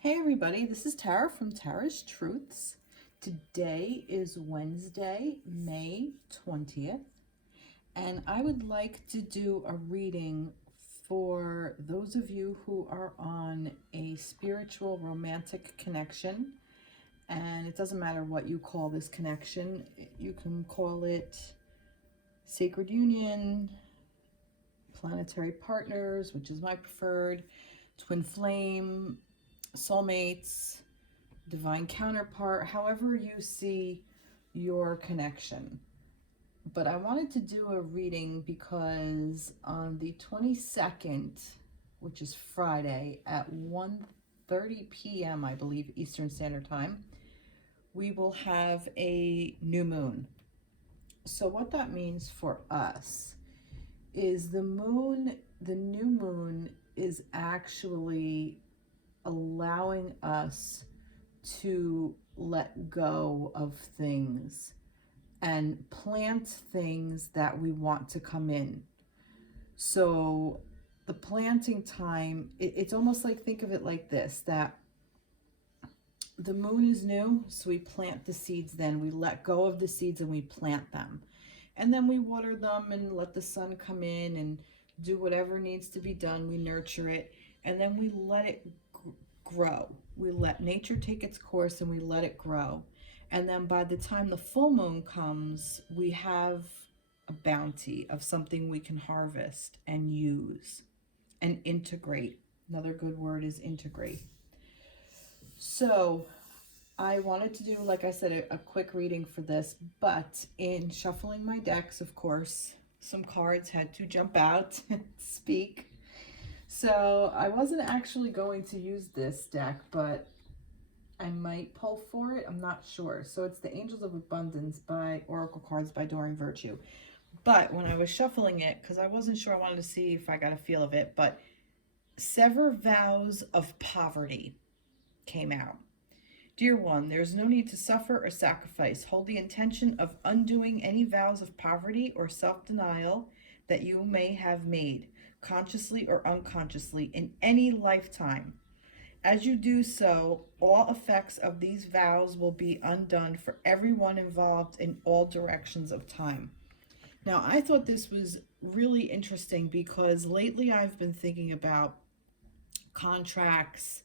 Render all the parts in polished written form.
Hey everybody, this is Tara from Tara's Truths. Today is Wednesday, May 20th, and I would like to do a reading for those of you who are on a spiritual romantic connection. And it doesn't matter what you call this connection. You can call it sacred union, planetary partners, which is my preferred, twin flame, soulmates, divine counterpart, however you see your connection. But I wanted to do a reading because on the 22nd, which is Friday at 1:30 p.m., I believe, Eastern Standard Time, we will have a new moon. So what that means for us is the new moon is actually allowing us to let go of things and plant things that we want to come in. So the planting time, it's almost like, think of it like this, that the moon is new, so we plant the seeds, then we let go of the seeds and we plant them. And then we water them and let the sun come in and do whatever needs to be done. We nurture it and then we let it grow. We let nature take its course and we let it grow. And then by the time the full moon comes, we have a bounty of something we can harvest and use and integrate. Another good word is integrate. So I wanted to do, like I said, a quick reading for this, but in shuffling my decks, of course, some cards had to jump out and speak. So I wasn't actually going to use this deck, but I might pull for it. I'm not sure. So it's the Angels of Abundance by Oracle Cards by Doreen Virtue. But when I was shuffling it, because I wasn't sure, I wanted to see if I got a feel of it, but Sever Vows of Poverty came out. Dear one, there is no need to suffer or sacrifice. Hold the intention of undoing any vows of poverty or self-denial that you may have made, consciously or unconsciously, in any lifetime. As you do so, all effects of these vows will be undone for everyone involved in all directions of time. Now, I thought this was really interesting because lately I've been thinking about contracts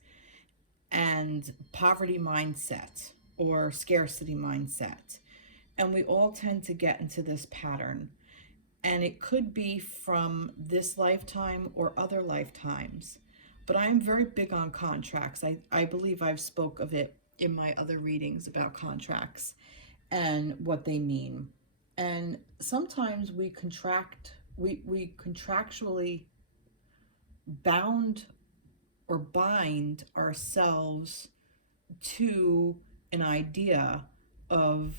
and poverty mindset or scarcity mindset. And we all tend to get into this pattern. And it could be from this lifetime or other lifetimes. But I'm very big on contracts. I believe I've spoke of it in my other readings about contracts and what they mean. And sometimes we contractually bound or bind ourselves to an idea of,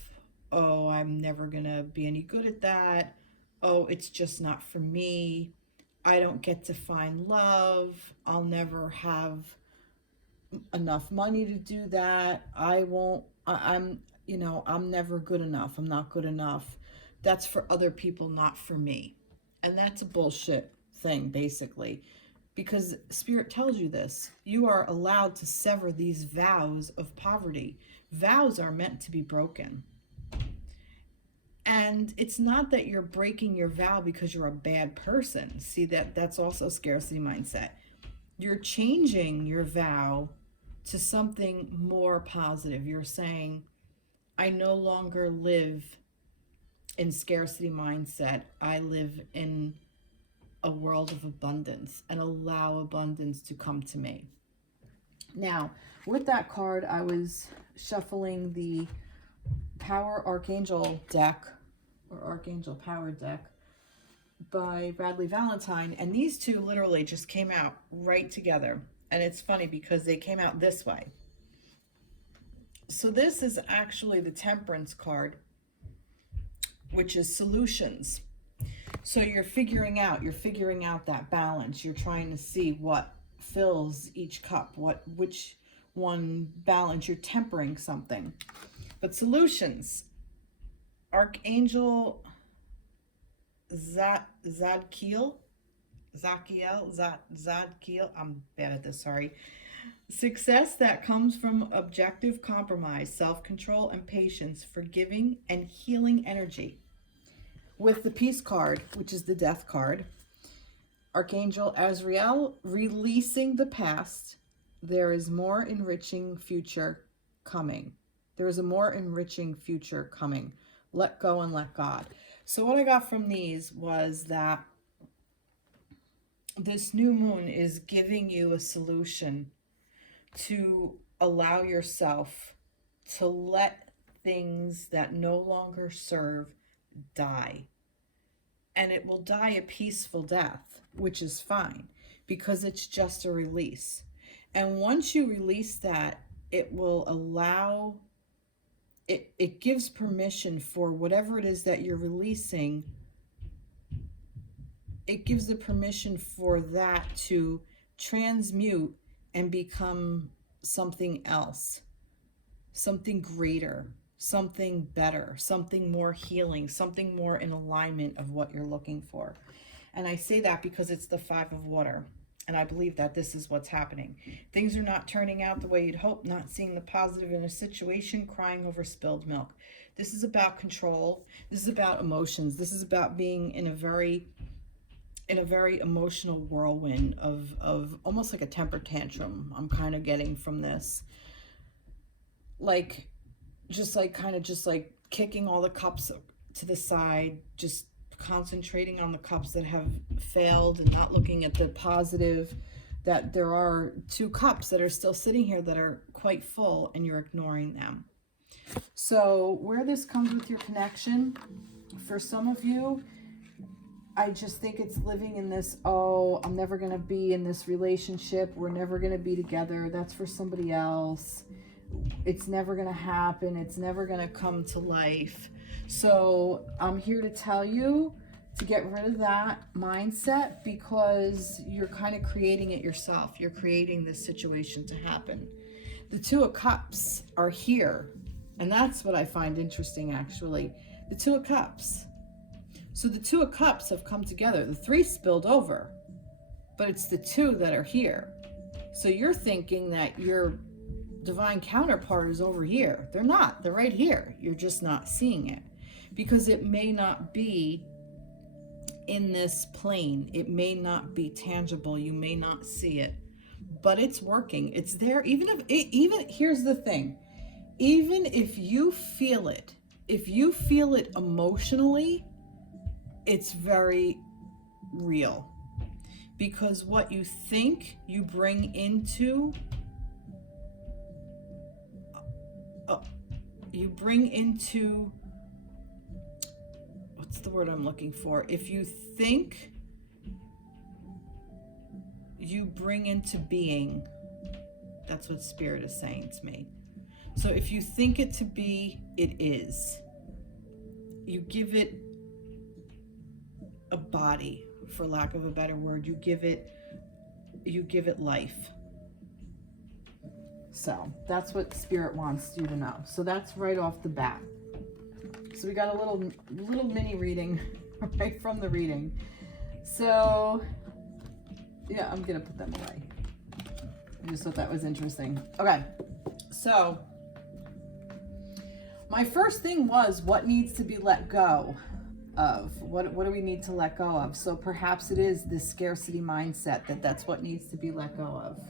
oh, I'm never gonna be any good at that. Oh, it's just not for me. I don't get to find love. I'll never have enough money to do that. I'm never good enough. I'm not good enough. That's for other people, not for me. And that's a bullshit thing, basically. Because Spirit tells you this. You are allowed to sever these vows of poverty. Vows are meant to be broken. And it's not that you're breaking your vow because you're a bad person. See, that's also scarcity mindset. You're changing your vow to something more positive. You're saying, I no longer live in scarcity mindset. I live in a world of abundance and allow abundance to come to me. Now, with that card, I was shuffling the Power Archangel deck, or Archangel Power deck, by Radleigh Valentine, and these two literally just came out right together. And it's funny because they came out this way. So this is actually the Temperance card, which is solutions. So you're figuring out that balance. You're trying to see what fills each cup, which one balance. You're tempering something. But solutions. Archangel Zadkiel. I'm bad at this, sorry. Success that comes from objective compromise, self-control, and patience, forgiving and healing energy. With the Peace card, which is the Death card, Archangel Azrael, releasing the past, there is more enriching future coming. There is a more enriching future coming. Let go and let God. So what I got from these was that this new moon is giving you a solution to allow yourself to let things that no longer serve die. And it will die a peaceful death, which is fine because it's just a release. And once you release that, it will allow, it gives permission for whatever it is that you're releasing. It gives the permission for that to transmute and become something else, something greater, something better, something more healing, something more in alignment of what you're looking for. And I say that because it's the 5 of water. And I believe that this is what's happening. Things are not turning out the way you'd hope, not seeing the positive in a situation, crying over spilled milk. This is about control. This is about emotions. This is about being in a very emotional whirlwind of almost like a temper tantrum. I'm kind of getting from this. Like, just like kicking all the cups to the side, just concentrating on the cups that have failed and not looking at the positive, that there are 2 cups that are still sitting here that are quite full and you're ignoring them. So where this comes with your connection, for some of you, I just think it's living in this, oh, I'm never going to be in this relationship. We're never going to be together. That's for somebody else. It's never going to happen. It's never going to come to life. So I'm here to tell you to get rid of that mindset because you're kind of creating it yourself. You're creating this situation to happen. The 2 of Cups are here. And that's what I find interesting, actually. The 2 of Cups. So the 2 of Cups have come together. The 3 spilled over, but it's the 2 that are here. So you're thinking that your divine counterpart is over here. They're not. They're right here. You're just not seeing it because it may not be in this plane. It may not be tangible. You may not see it, but it's working. It's there. Even here's the thing. Even if you feel it emotionally, it's very real, because what you think you bring into what's the word I'm looking for? If you think, you bring into being. That's what Spirit is saying to me. So if you think it to be, it is. You give it a body, for lack of a better word. You give it life. So that's what Spirit wants you to know. So that's right off the bat. So we got a little mini reading right from the reading. So yeah, I'm gonna put them away. I just thought that was interesting. Okay, so my first thing was, what needs to be let go of? What do we need to let go of? So perhaps it is this scarcity mindset, that's what needs to be let go of.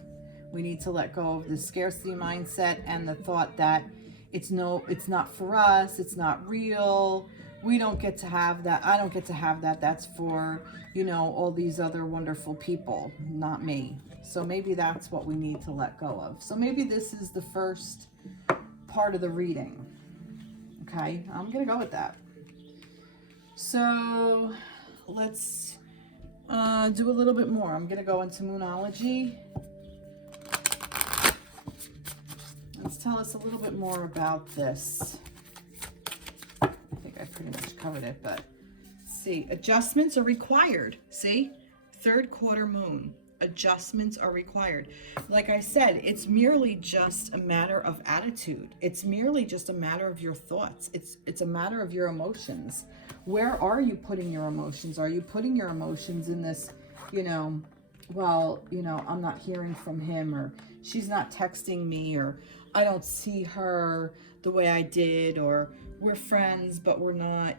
We need to let go of the scarcity mindset and the thought that it's not for us, it's not real, we don't get to have that, I don't get to have that, that's for, all these other wonderful people, not me. So maybe that's what we need to let go of. So maybe this is the first part of the reading. Okay, I'm gonna go with that. So let's do a little bit more. I'm gonna go into Moonology. Let's tell us a little bit more about this. I think I pretty much covered it, but let's see. Adjustments are required. See? 3rd quarter moon. Adjustments are required. Like I said, it's merely just a matter of attitude. It's merely just a matter of your thoughts. It's a matter of your emotions. Where are you putting your emotions? Are you putting your emotions in this, well, you know, I'm not hearing from him, or she's not texting me, or I don't see her the way I did, or we're friends, but we're not,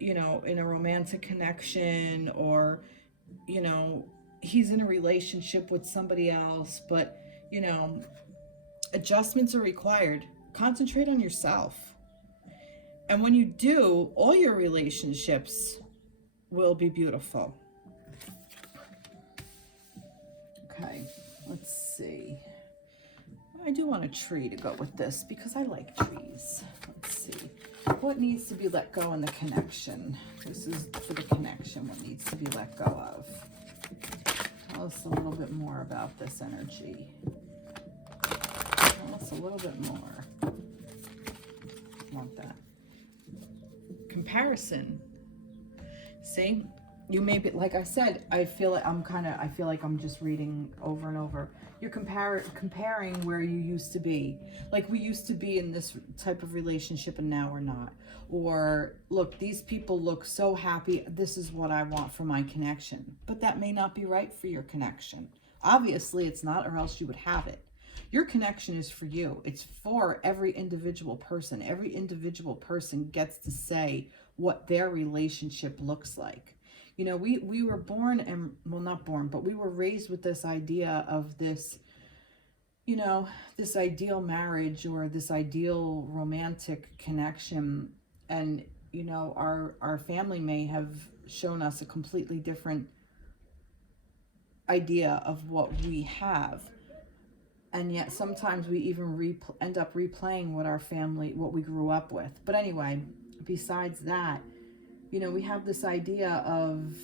you know, in a romantic connection, or, you know, he's in a relationship with somebody else, but, you know, adjustments are required. Concentrate on yourself. And when you do, all your relationships will be beautiful. Okay, let's see. I do want a tree to go with this because I like trees. Let's see. What needs to be let go in the connection? This is for the connection, what needs to be let go of. Tell us a little bit more about this energy. Tell us a little bit more. I want that. Comparison. See? You may be, like I said, I feel like I'm just reading over and over. You're comparing where you used to be. Like, we used to be in this type of relationship and now we're not. Or, look, these people look so happy. This is what I want for my connection. But that may not be right for your connection. Obviously, it's not, or else you would have it. Your connection is for you. It's for every individual person. Every individual person gets to say what their relationship looks like. You know, we were born, and, well, not born, but we were raised with this idea of this, you know, this ideal marriage or this ideal romantic connection. And, you know, our family may have shown us a completely different idea of what we have. And yet sometimes we even end up replaying what we grew up with. But anyway, besides that, you know, we have this idea of,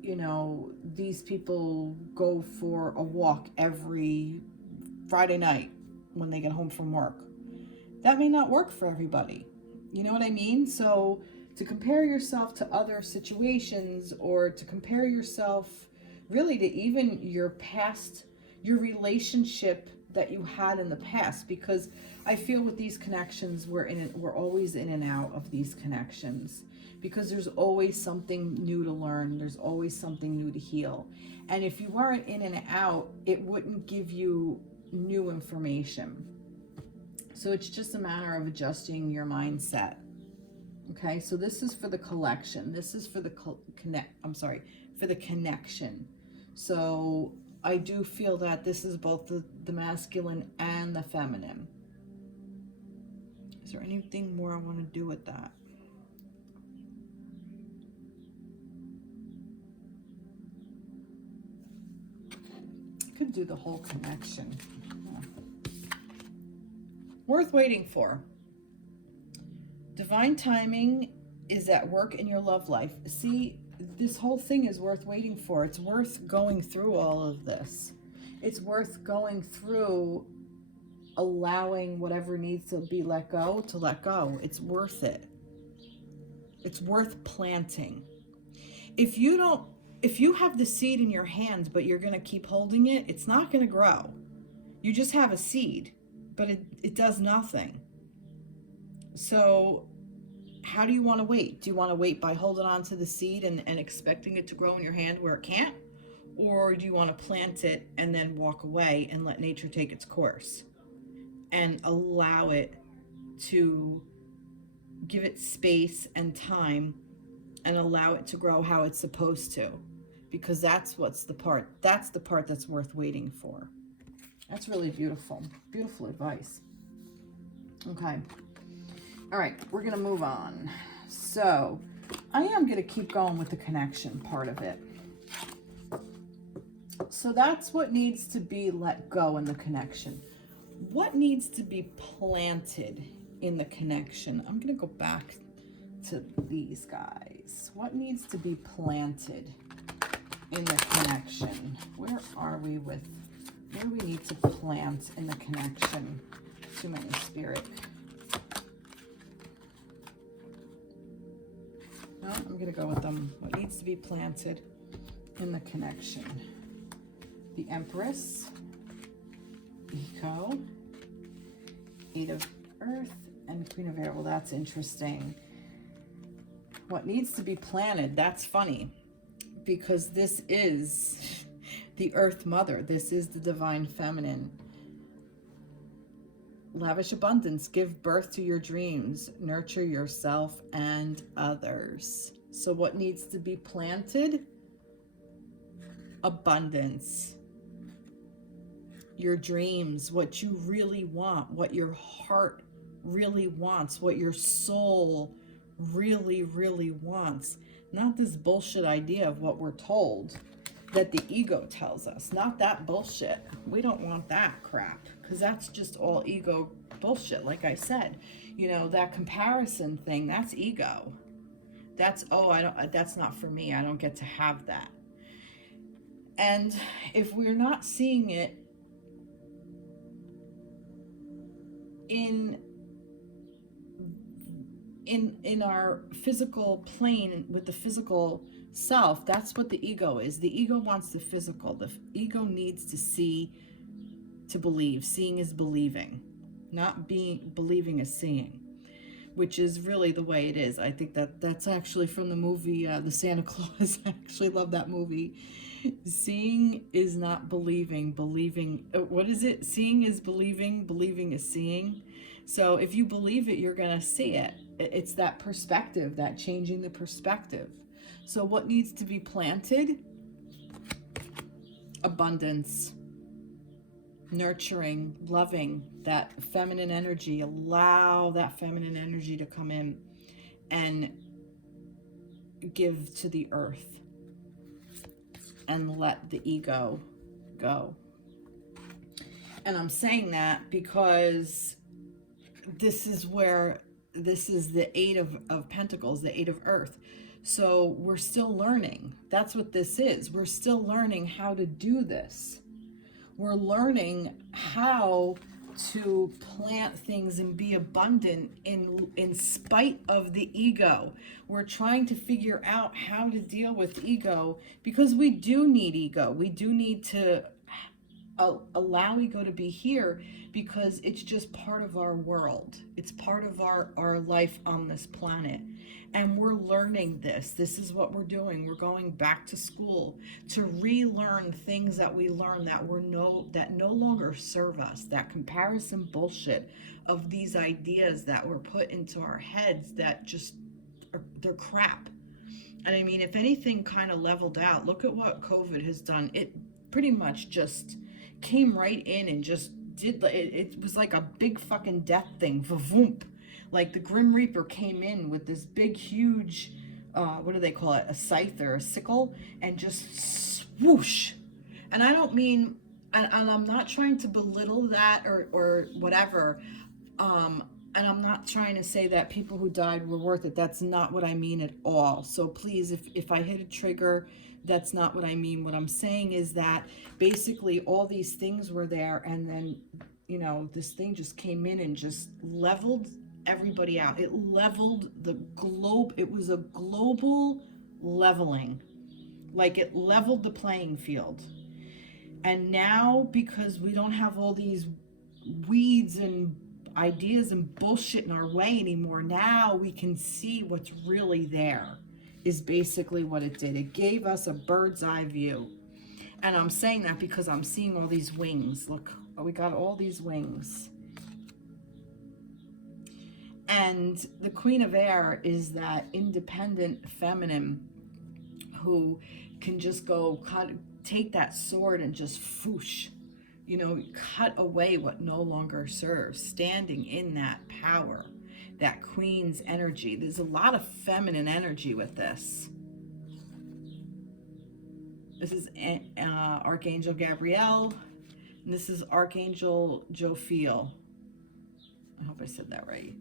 you know, these people go for a walk every Friday night when they get home from work. That may not work for everybody. You know what I mean? So to compare yourself to other situations, or to compare yourself really to even your past, your relationship that you had in the past, because I feel with these connections, we're always in and out of these connections, because there's always something new to learn. There's always something new to heal. And if you weren't in and out, it wouldn't give you new information. So it's just a matter of adjusting your mindset. Okay, so this is for the collection. This is for the for the connection. So I do feel that this is both the masculine and the feminine. Is there anything more I want to do with that? I could do the whole connection. Worth waiting for. Divine timing is at work in your love life. See, this whole thing is worth waiting for. It's worth going through all of this. It's worth going through allowing whatever needs to be let go to let go. It's worth it. It's worth planting. If you have the seed in your hands, but you're going to keep holding it, it's not going to grow. You just have a seed, but it does nothing. So how do you want to wait? Do you want to wait by holding on to the seed and expecting it to grow in your hand where it can't? Or do you want to plant it and then walk away and let nature take its course and allow it to give it space and time and allow it to grow how it's supposed to? Because that's the part that's worth waiting for. That's really beautiful. Beautiful advice. Okay. All right, we're going to move on. So I am going to keep going with the connection part of it. So that's what needs to be let go in the connection. What needs to be planted in the connection? I'm going to go back to these guys. What needs to be planted in the connection? Where do we need to plant in the connection? Too many, Spirit. No, I'm going to go with them. What needs to be planted in the connection? The Empress, Eco, Eight of Earth, and Queen of Air. Well, that's interesting. What needs to be planted? That's funny, because this is the Earth Mother. This is the Divine Feminine. Lavish abundance, give birth to your dreams, nurture yourself and others. So what needs to be planted? Abundance. Your dreams, what you really want, what your heart really wants, what your soul really, really wants. Not this bullshit idea of what we're told that the ego tells us. Not that bullshit. We don't want that crap, because that's just all ego bullshit. Like I said, you know, that comparison thing, that's ego. That's, oh, that's not for me. I don't get to have that. And if we're not seeing it in our physical plane with the physical self, that's what the ego is. The ego wants the physical. The ego needs to see to believe. Seeing is believing, not believing is seeing, which is really the way it is. I think that's actually from the movie The Santa Claus. I actually love that movie. Seeing is not believing. Believing, what is it? Seeing is believing. Believing is seeing. So if you believe it, you're going to see it. It's that perspective, that changing the perspective. So what needs to be planted? Abundance, nurturing, loving, that feminine energy. Allow that feminine energy to come in and give to the earth, and let the ego go. And I'm saying that because this is the Eight of Pentacles, the Eight of Earth. So we're still learning. That's what this is. We're still learning how to do this. We're learning how to plant things and be abundant in spite of the ego. We're trying to figure out how to deal with ego, because we do need ego. We do need to allow ego to be here, because it's just part of our world. It's part of our life on this planet. And we're learning this. This is what we're doing. We're going back to school to relearn things that we learned that no longer serve us. That comparison bullshit of these ideas that were put into our heads that just they're crap. And I mean, if anything kind of leveled out, look at what COVID has done. It pretty much just came right in and just did, it was like a big fucking death thing, vavoomp. Like the Grim Reaper came in with this big, huge, what do they call it? A scythe or a sickle, and just swoosh. And I don't mean, and I'm not trying to belittle that or whatever. And I'm not trying to say that people who died were worth it. That's not what I mean at all. So please, if I hit a trigger, that's not what I mean. What I'm saying is that basically all these things were there, and then, you know, this thing just came in and just leveled everybody out. It leveled the globe. It was a global leveling. Like, it leveled the playing field. And now, because we don't have all these weeds and ideas and bullshit in our way anymore, now we can see what's really there, is basically what it did. It gave us a bird's eye view. And I'm saying that because I'm seeing all these wings. Look, we got all these wings. And the Queen of Air is that independent feminine who can just go take that sword and just foosh, you know, cut away what no longer serves, standing in that power, that queen's energy. There's a lot of feminine energy with this. This is Archangel Gabrielle, and this is Archangel Jophiel. I hope I said that right.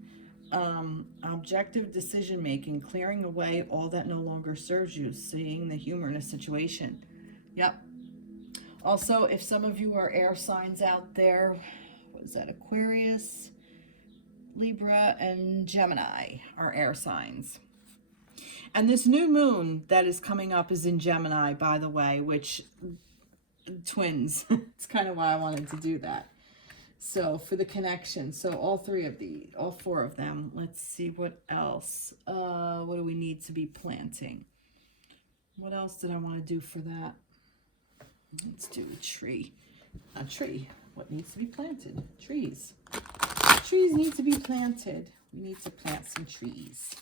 Objective decision making, clearing away all that no longer serves you, seeing the humor in a situation. Yep. Also, if some of you are air signs out there, what is that? Aquarius, Libra, and Gemini are air signs. And this new moon that is coming up is in Gemini, by the way, which twins. It's kind of why I wanted to do that. So for the connection, so all four of them. Let's see what else. What do we need to be planting? What else did I want to do for that? Let's do a tree. A tree. What needs to be planted? Trees. Trees need to be planted. We need to plant some trees.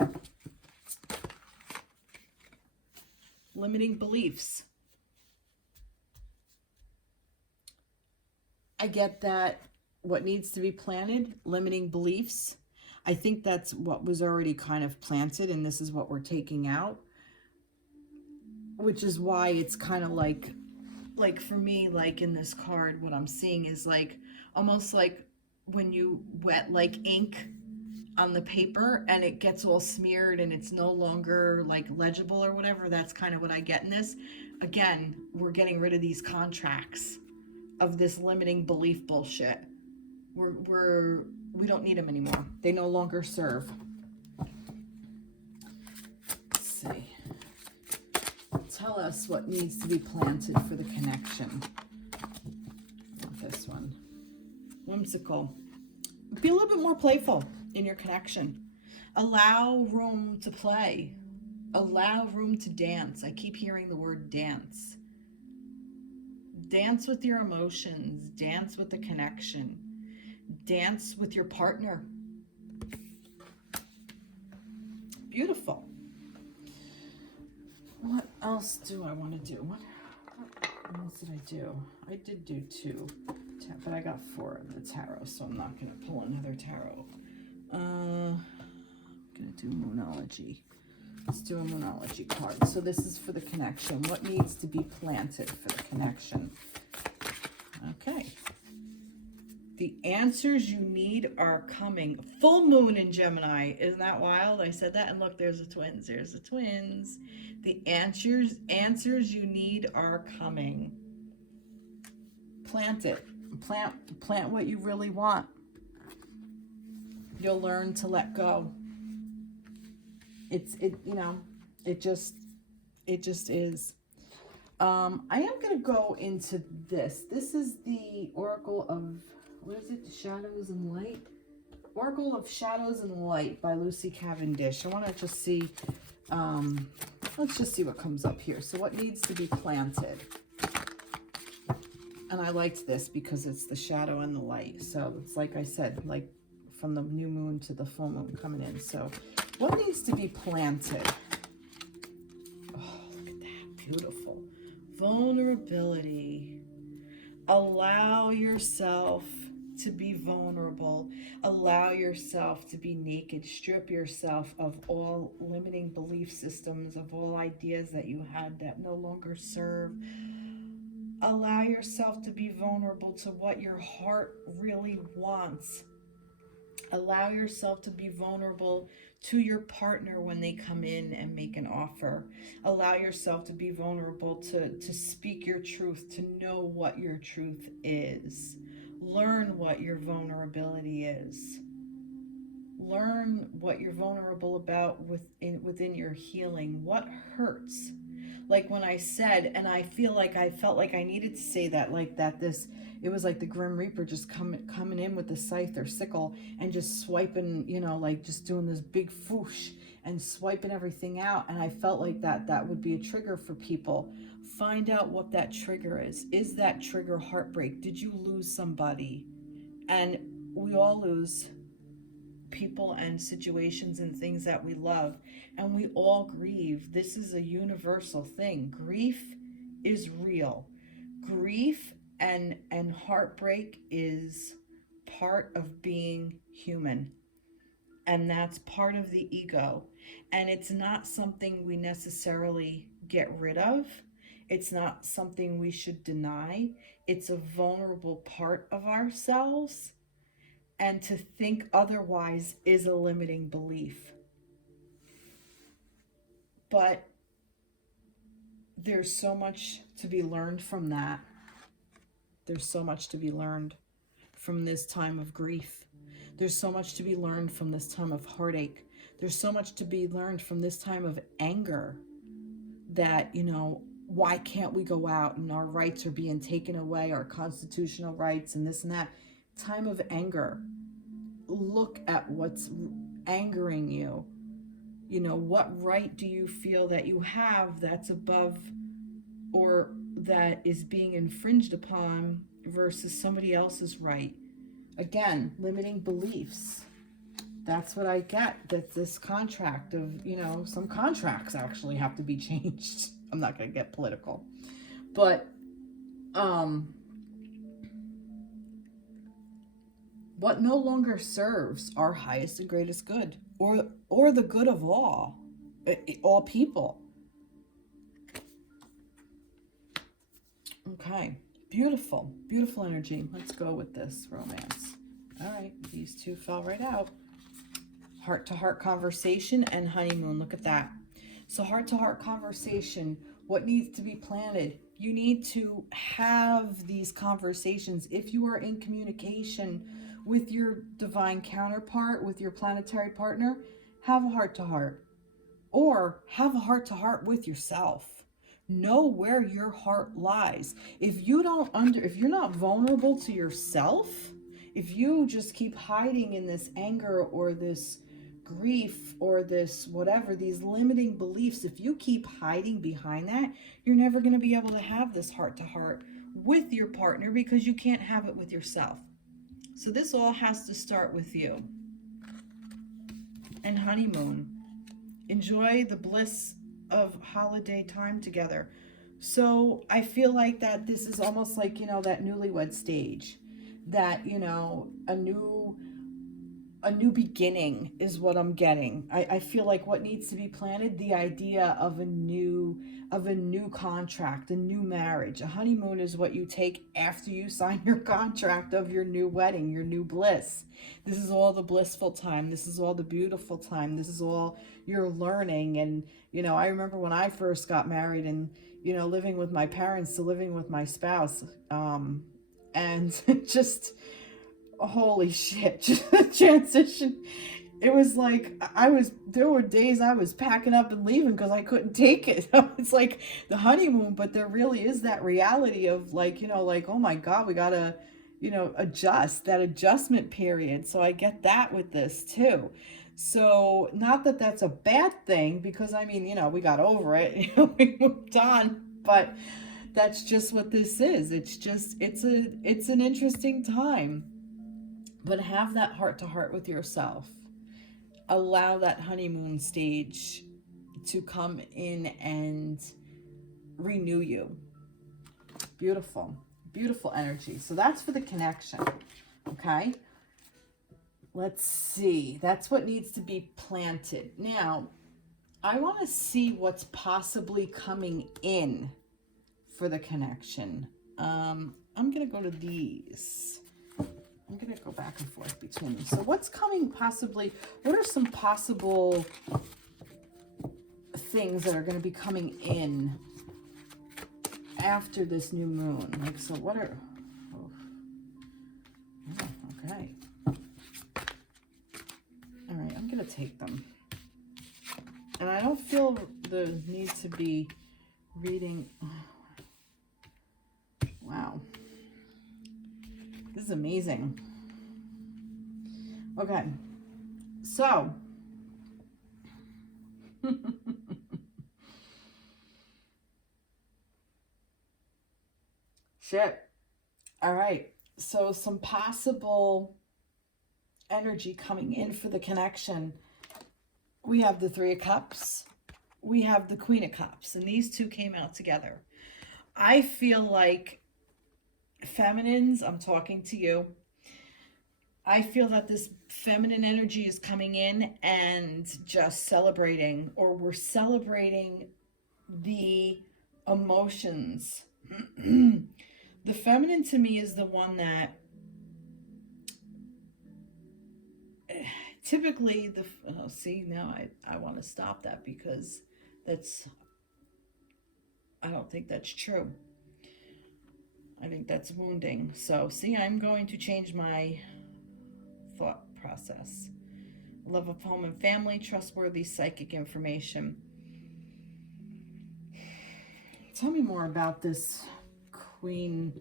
Limiting beliefs. I get that. What needs to be planted? Limiting beliefs. I think that's what was already kind of planted, and this is what we're taking out. Which is why it's kind of like for me, like in this card, what I'm seeing is like almost like when you wet like ink on the paper and it gets all smeared and it's no longer like legible or whatever. That's kind of what I get in this. Again, we're getting rid of these contracts of this limiting belief bullshit. We don't need them anymore. They no longer serve. Let's see. Tell us what needs to be planted for the connection. Not this one. Whimsical. Be a little bit more playful in your connection. Allow room to play. Allow room to dance. I keep hearing the word dance. Dance with your emotions. Dance with the connection. Dance with your partner. Beautiful. What else do I want to do? What else did I do? I did do 2, but I got 4 of the tarot, so I'm not going to pull another tarot. I'm going to do Moonology. Let's do a Moonology card. So this is for the connection. What needs to be planted for the connection? Okay. The answers you need are coming. Full moon in Gemini. Isn't that wild? I said that, and look, there's the twins. There's the twins. The answers you need are coming. Plant it. Plant what you really want. You'll learn to let go. It just is. I am going to go into this. This is the Oracle of, what is it? Shadows and Light? Oracle of Shadows and Light by Lucy Cavendish. I want to just see, let's just see what comes up here. So what needs to be planted? And I liked this because it's the shadow and the light. So it's like I said, like from the new moon to the full moon coming in. So what needs to be planted? Oh, look at that. Beautiful. Vulnerability. Allow yourself to be vulnerable. Allow yourself to be naked. Strip yourself of all limiting belief systems, of all ideas that you had that no longer serve. Allow yourself to be vulnerable to what your heart really wants. Allow yourself to be vulnerable to your partner when they come in and make an offer. Allow yourself to be vulnerable to speak your truth, to know what your truth is. Learn what your vulnerability is. Learn what you're vulnerable about within your healing. What hurts? Like when I said, and I felt like I needed to say that, like that it was like the Grim Reaper just coming in with the scythe or sickle and just swiping, like just doing this big foosh and swiping everything out. And I felt like that would be a trigger for people. Find out what that trigger is. Is that trigger heartbreak? Did you lose somebody? And we all lose people and situations and things that we love, and we all grieve. This is a universal thing. Grief is real. Grief and heartbreak is part of being human, and that's part of the ego, and it's not something we necessarily get rid of. It's not something we should deny. It's a vulnerable part of ourselves. And to think otherwise is a limiting belief. But there's so much to be learned from that. There's so much to be learned from this time of grief. There's so much to be learned from this time of heartache. There's so much to be learned from this time of anger that, why can't we go out and our rights are being taken away, our constitutional rights and this and that. Time of anger. Look at what's angering you. What right do you feel that you have that's above or that is being infringed upon versus somebody else's right. Again, limiting beliefs. That's what I get, that this contract of, you know, some contracts actually have to be changed. I'm not going to get political. But, what no longer serves our highest and greatest good, or the good of all people. Okay, beautiful, beautiful energy. Let's go with this romance. All right, these two fell right out. Heart-to-heart conversation and honeymoon. Look at that. So heart-to-heart conversation, what needs to be planted? You need to have these conversations. If you are in communication with your divine counterpart, with your planetary partner, have a heart-to-heart. Or have a heart-to-heart with yourself. Know where your heart lies. If you're not vulnerable to yourself, if you just keep hiding in this anger or this grief or this whatever, these limiting beliefs, if you keep hiding behind that, you're never going to be able to have this heart-to-heart with your partner because you can't have it with yourself. So this all has to start with you. And honeymoon. Enjoy the bliss of holiday time together. So I feel like that this is almost like, you know, that newlywed stage, that, you know, a new beginning is what I'm getting. I feel like what needs to be planted, the idea of a new contract, a new marriage. A honeymoon is what you take after you sign your contract of your new wedding, your new bliss. This is all the blissful time. This is all the beautiful time. This is all your learning. And, you know, I remember when I first got married and, you know, living with my parents to living with my spouse, and just, holy shit, just the transition. It was like, there were days I was packing up and leaving because I couldn't take it. It's like the honeymoon, but there really is that reality of like, you know, like, oh my God, we gotta, you know, adjust, that adjustment period. So I get that with this too. So not that that's a bad thing, because I mean, you know, we got over it, you know, we moved on, but that's just what this is. It's just, it's an interesting time. But have that heart-to-heart with yourself. Allow that honeymoon stage to come in and renew you. Beautiful, beautiful energy. So that's for the connection, okay? Let's see. That's what needs to be planted. Now, I want to see what's possibly coming in for the connection. I'm going to go to these. I'm going to go back and forth between them. So what's coming possibly, what are some possible things that are going to be coming in after this new moon? Like, so what are, okay. All right, I'm going to take them. And I don't feel the need to be reading. Wow. This is amazing. Okay, so shit. All right, so some possible energy coming in for the connection. We have the Three of Cups. We have the Queen of Cups, and these two came out together. I feel like feminines, I'm talking to you. I feel that this feminine energy is coming in and just celebrating, or we're celebrating the emotions. The feminine to me is the one that typically see, now I want to stop that because I don't think that's true. I think that's wounding. So see, I'm going to change my thought process. Love of home and family, trustworthy psychic information. Tell me more about this Queen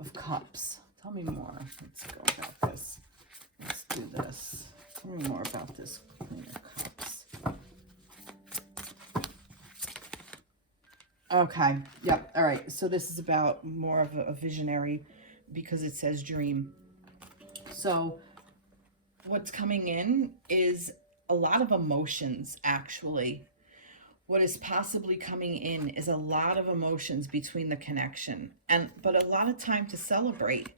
of Cups. Tell me more. Let's go about this. Let's do this. Tell me more about this Queen of Cups. Okay. Yep. All right. So this is about more of a visionary because it says dream. So what's coming in is a lot of emotions, actually. What is possibly coming in is a lot of emotions between the connection, but a lot of time to celebrate.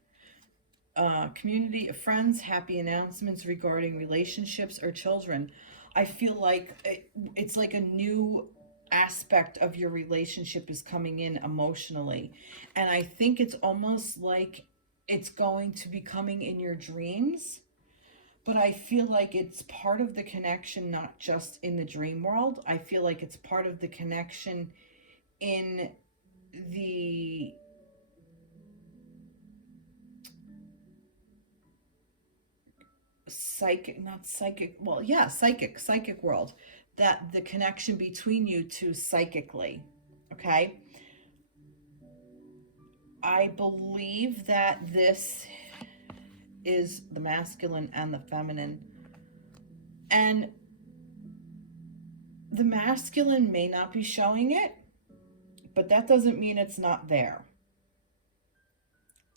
Community of friends, happy announcements regarding relationships or children. I feel like it's like a new aspect of your relationship is coming in emotionally. And I think it's almost like it's going to be coming in your dreams. But I feel like it's part of the connection, not just in the dream world. I feel like it's part of the connection in the psychic world, that the connection between you two psychically. Okay, I believe that this is the masculine and the feminine, and the masculine may not be showing it, but that doesn't mean it's not there,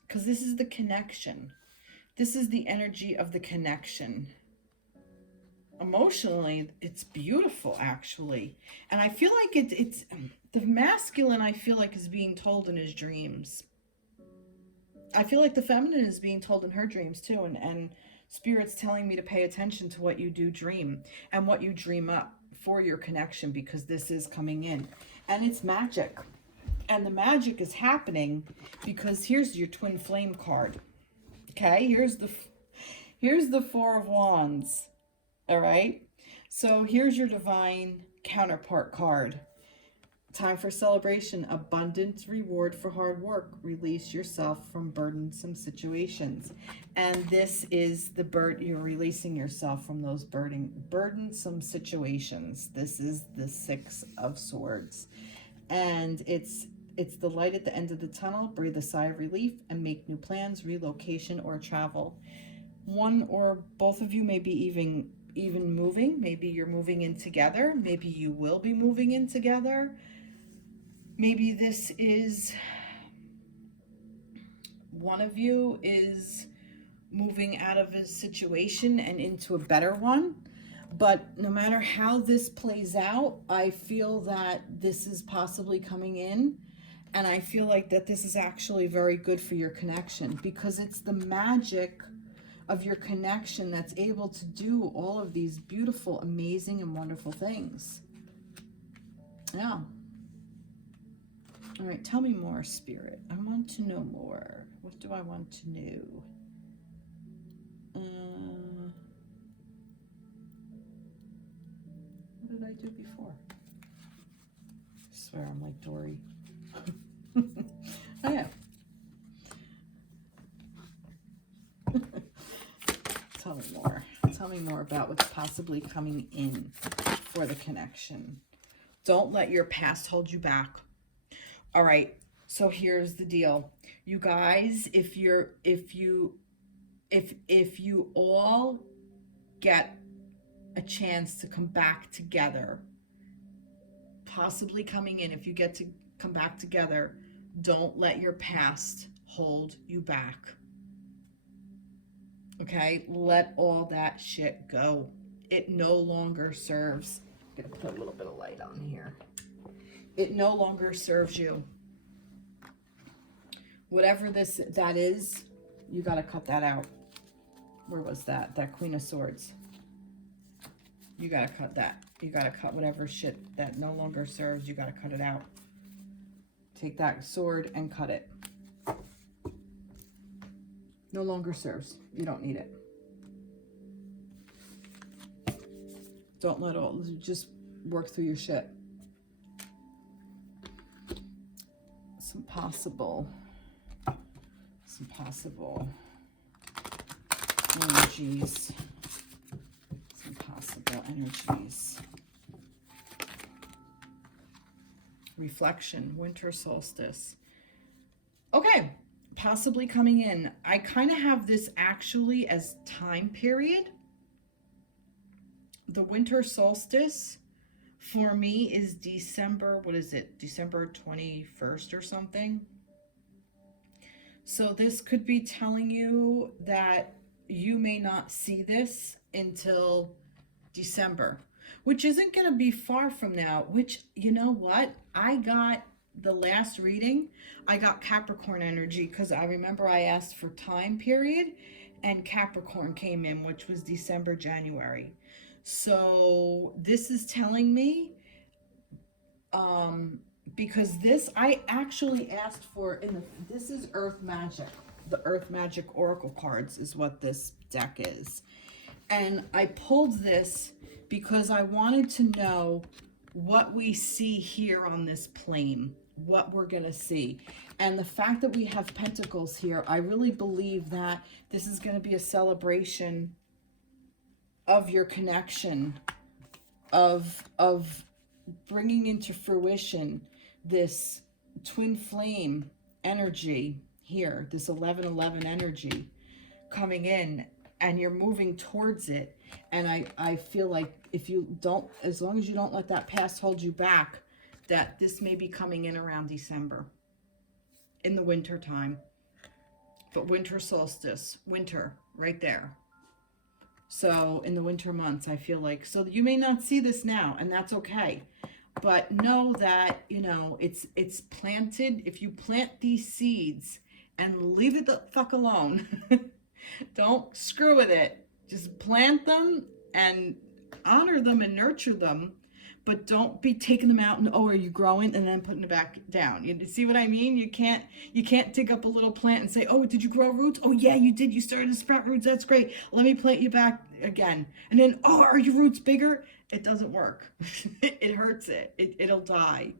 because this is the connection. This is the energy of the connection. Emotionally, it's beautiful, actually. And I feel like it's the masculine, I feel like, is being told in his dreams. I feel like the feminine is being told in her dreams, too. And Spirit's telling me to pay attention to what you do dream and what you dream up for your connection, because this is coming in. And it's magic. And the magic is happening because here's your twin flame card. Okay, here's the Four of Wands. All right, so here's your Divine Counterpart card. Time for celebration, abundant reward for hard work. Release yourself from burdensome situations. And this is you're releasing yourself from those burdensome situations. This is the Six of Swords. And it's the light at the end of the tunnel. Breathe a sigh of relief and make new plans, relocation, or travel. One or both of you may be even moving. Maybe you're moving in together. Maybe you will be moving in together. Maybe this is one of you is moving out of a situation and into a better one. But no matter how this plays out, I feel that this is possibly coming in. And I feel like that this is actually very good for your connection, because it's the magic of your connection that's able to do all of these beautiful, amazing, and wonderful things. Yeah. All right, tell me more, Spirit. I want to know more. What do I want to know? What did I do before? I swear I'm like Dory. I am. Tell me more. Tell me more about what's possibly coming in for the connection. Don't let your past hold you back. All right. So here's the deal. You guys, if you all get a chance to come back together, possibly coming in, if you get to come back together, don't let your past hold you back. Okay? Let all that shit go. It no longer serves. I'm gonna put a little bit of light on here. It no longer serves you. Whatever that is, you got to cut that out. Where was that? That Queen of Swords. You got to cut that. You got to cut whatever shit that no longer serves. You got to cut it out. Take that sword and cut it. No longer serves. You don't need it. Don't let all, just work through your shit. Some possible energies. Some possible energies. Reflection, winter solstice. Okay, possibly coming in. I kind of have this actually as time period. The winter solstice for me is December, what is it? December 21st or something. So this could be telling you that you may not see this until December, which isn't going to be far from now, which, you know what? I got the last reading, I got Capricorn energy because I remember I asked for time period and Capricorn came in, which was December, January. So this is telling me, because this, I actually asked for, this is Earth Magic. The Earth Magic Oracle cards is what this deck is. And I pulled this because I wanted to know what we see here on this plane, what we're going to see. And the fact that we have Pentacles here, I really believe that this is going to be a celebration of your connection, of bringing into fruition this twin flame energy here, this 1111 energy coming in, and you're moving towards it. And I feel like if you don't, as long as you don't let that past hold you back, that this may be coming in around December, in the winter time. But winter solstice, winter, right there. So in the winter months, I feel like, so you may not see this now, and that's okay. But know that, you know, it's planted. If you plant these seeds and leave it the fuck alone, don't screw with it. Just plant them and honor them and nurture them, but don't be taking them out and, oh, are you growing? And then putting it back down. You see what I mean? You can't dig up a little plant and say, oh, did you grow roots? Oh yeah, you did. You started to sprout roots. That's great. Let me plant you back again. And then, oh, are your roots bigger? It doesn't work. It hurts it. It'll die.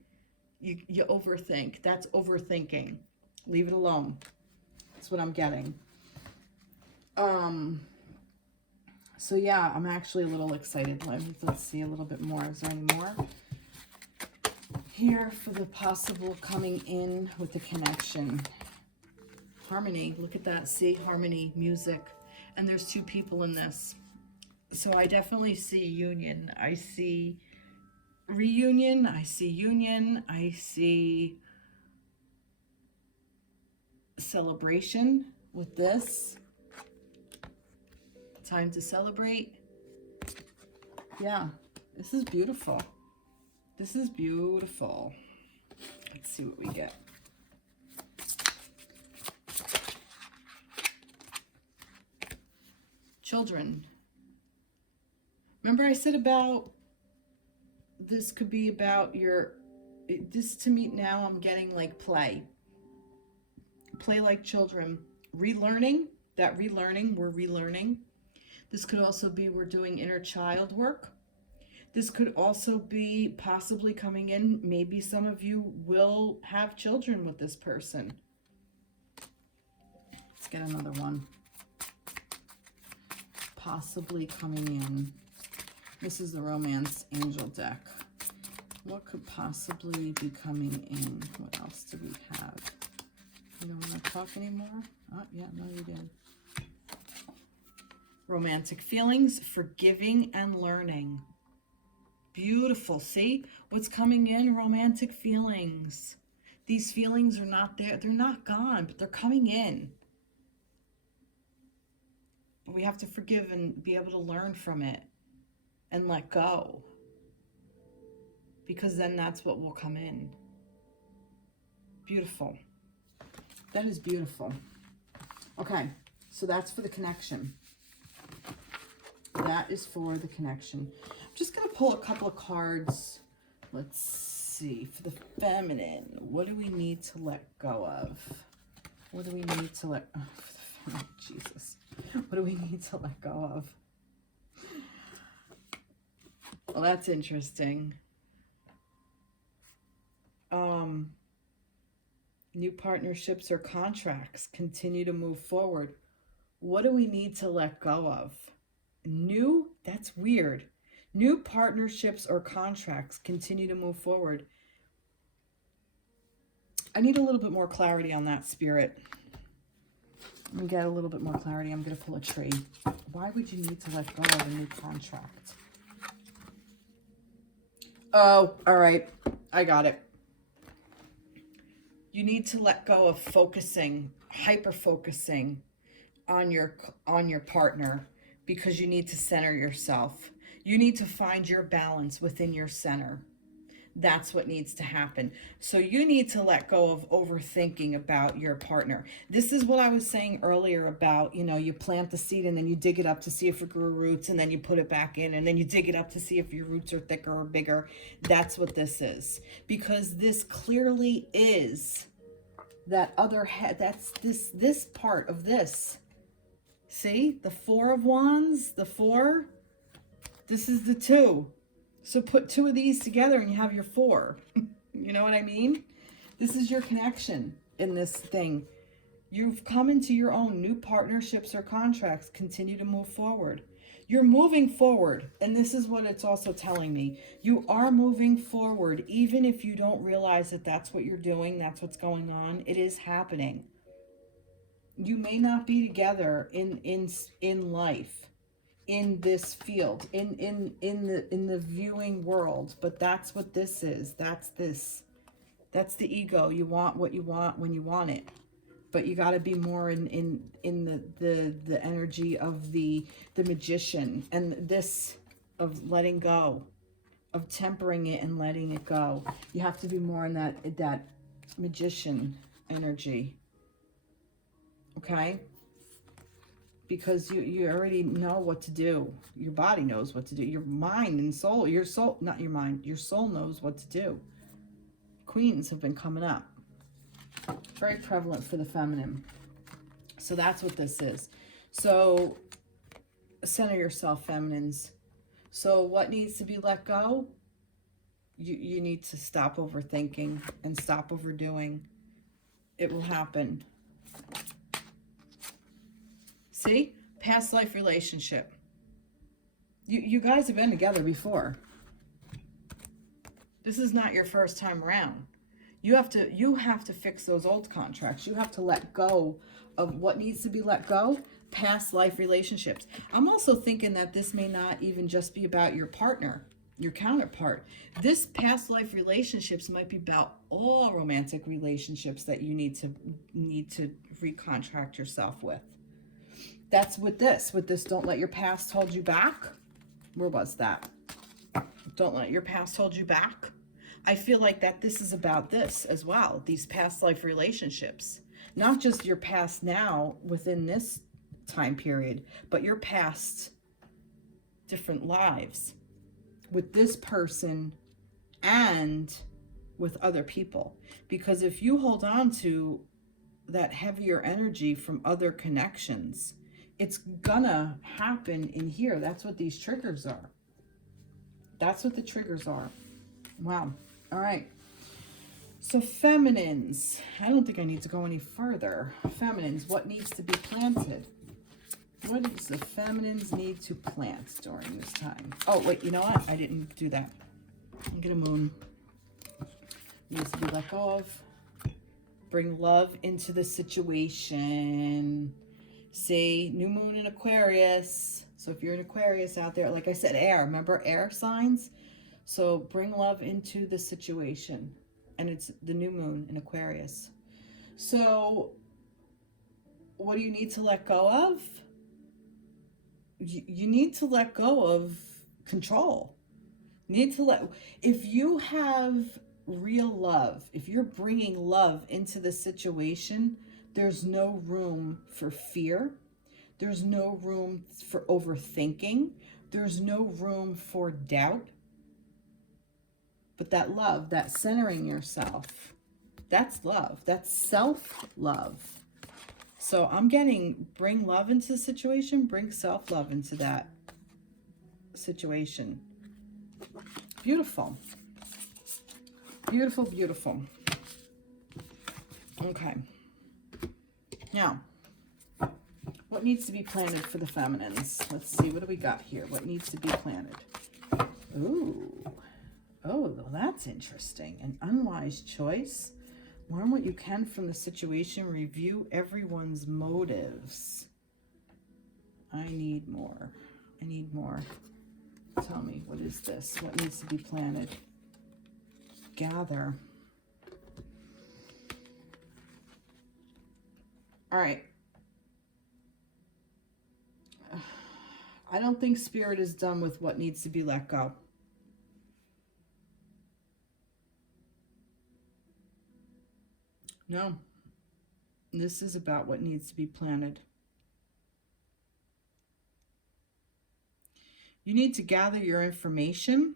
You overthink. That's overthinking. Leave it alone. That's what I'm getting. So yeah, I'm actually a little excited. Let's see a little bit more. Is there any more here for the possible coming in with the connection? Harmony. Look at that. See, harmony, music. And there's two people in this. So I definitely see union. I see reunion. I see union. I see celebration with this. Time to celebrate. Yeah, this is beautiful. This is beautiful. Let's see what we get. Children. Remember I said about this could be about this to me now, I'm getting like play. Play like children. Relearning. That relearning, we're relearning. This could also be we're doing inner child work. This could also be possibly coming in. Maybe some of you will have children with this person. Let's get another one. Possibly coming in. This is the Romance Angel deck. What could possibly be coming in? What else do we have? You don't want to talk anymore? Oh, yeah, no, you did. Romantic feelings, forgiving and learning. Beautiful. See what's coming in? Romantic feelings. These feelings are not there. They're not gone, but they're coming in. But we have to forgive and be able to learn from it and let go. Because then that's what will come in. Beautiful. That is beautiful. Okay, so that's for the connection. That is for the connection. I'm just going to pull a couple of cards. Let's see. For the feminine, what do we need to let go of? What do we need to let... Oh, Jesus. What do we need to let go of? Well, that's interesting. New partnerships or contracts continue to move forward. What do we need to let go of? New, that's weird. New partnerships or contracts continue to move forward. I need a little bit more clarity on that, Spirit. I'm going to get a little bit more clarity. I'm going to pull a tree. Why would you need to let go of a new contract? Oh, all right. I got it. You need to let go of focusing, hyper-focusing on your partner, because you need to center yourself. You need to find your balance within your center. That's what needs to happen. So you need to let go of overthinking about your partner. This is what I was saying earlier about, you plant the seed and then you dig it up to see if it grew roots, and then you put it back in, and then you dig it up to see if your roots are thicker or bigger. That's what this is. Because this clearly is that other head. That's this part of this. See? The Four of Wands, the 4. This is the 2. So put 2 of these together and you have your 4. You know what I mean? This is your connection in this thing. You've come into your own new partnerships or contracts. Continue to move forward. You're moving forward. And this is what it's also telling me. You are moving forward. Even if you don't realize that that's what you're doing, that's what's going on. It is happening. You may not be together in life, in this field, in the viewing world, but that's what this is. That's the ego. You want what you want when you want it, but you got to be more in the energy of the magician, and this of letting go, of tempering it and letting it go. You have to be more in that magician energy. Okay? Because you already know what to do. Your body knows what to do. Your mind and soul, not your mind, your soul knows what to do. Queens have been coming up. Very prevalent for the feminine. So that's what this is. So center yourself, feminines. So what needs to be let go? You need to stop overthinking and stop overdoing. It will happen. See? Past life relationship. You guys have been together before. This is not your first time around. You have to fix those old contracts. You have to let go of what needs to be let go. Past life relationships. I'm also thinking that this may not even just be about your partner, your counterpart. This past life relationships might be about all romantic relationships that you need to recontract yourself with. That's with this. Don't let your past hold you back. Where was that? Don't let your past hold you back. I feel like that this is about this as well. These past life relationships. Not just your past now within this time period, but your past different lives with this person and with other people. Because if you hold on to that heavier energy from other connections, it's gonna happen in here. That's what these triggers are. That's what the triggers are. Wow. All right. So feminines, I don't think I need to go any further. Feminines, what needs to be planted? What does the feminines need to plant during this time? Oh, wait, you know what? I didn't do that. I'm get a moon. Needs to be let go of. Bring love into the situation. See, new moon in Aquarius. So if you're an Aquarius out there, like I said, air. Remember air signs? So bring love into the situation. And it's the new moon in Aquarius. So what do you need to let go of? You need to let go of control. If you have real love, if you're bringing love into the situation, there's no room for fear. There's no room for overthinking. There's no room for doubt. But that love, that centering yourself, that's love. That's self-love. So I'm getting bring love into the situation, bring self-love into that situation. Beautiful. Beautiful, beautiful. Okay. Now, what needs to be planted for the feminines? Let's see, what do we got here? What needs to be planted? Ooh. Oh, well, that's interesting. An unwise choice. Learn what you can from the situation. Review everyone's motives. I need more. I need more. Tell me, what is this? What needs to be planted? gather. All right. I don't think Spirit is done with what needs to be let go. No. This is about what needs to be planted. You need to gather your information.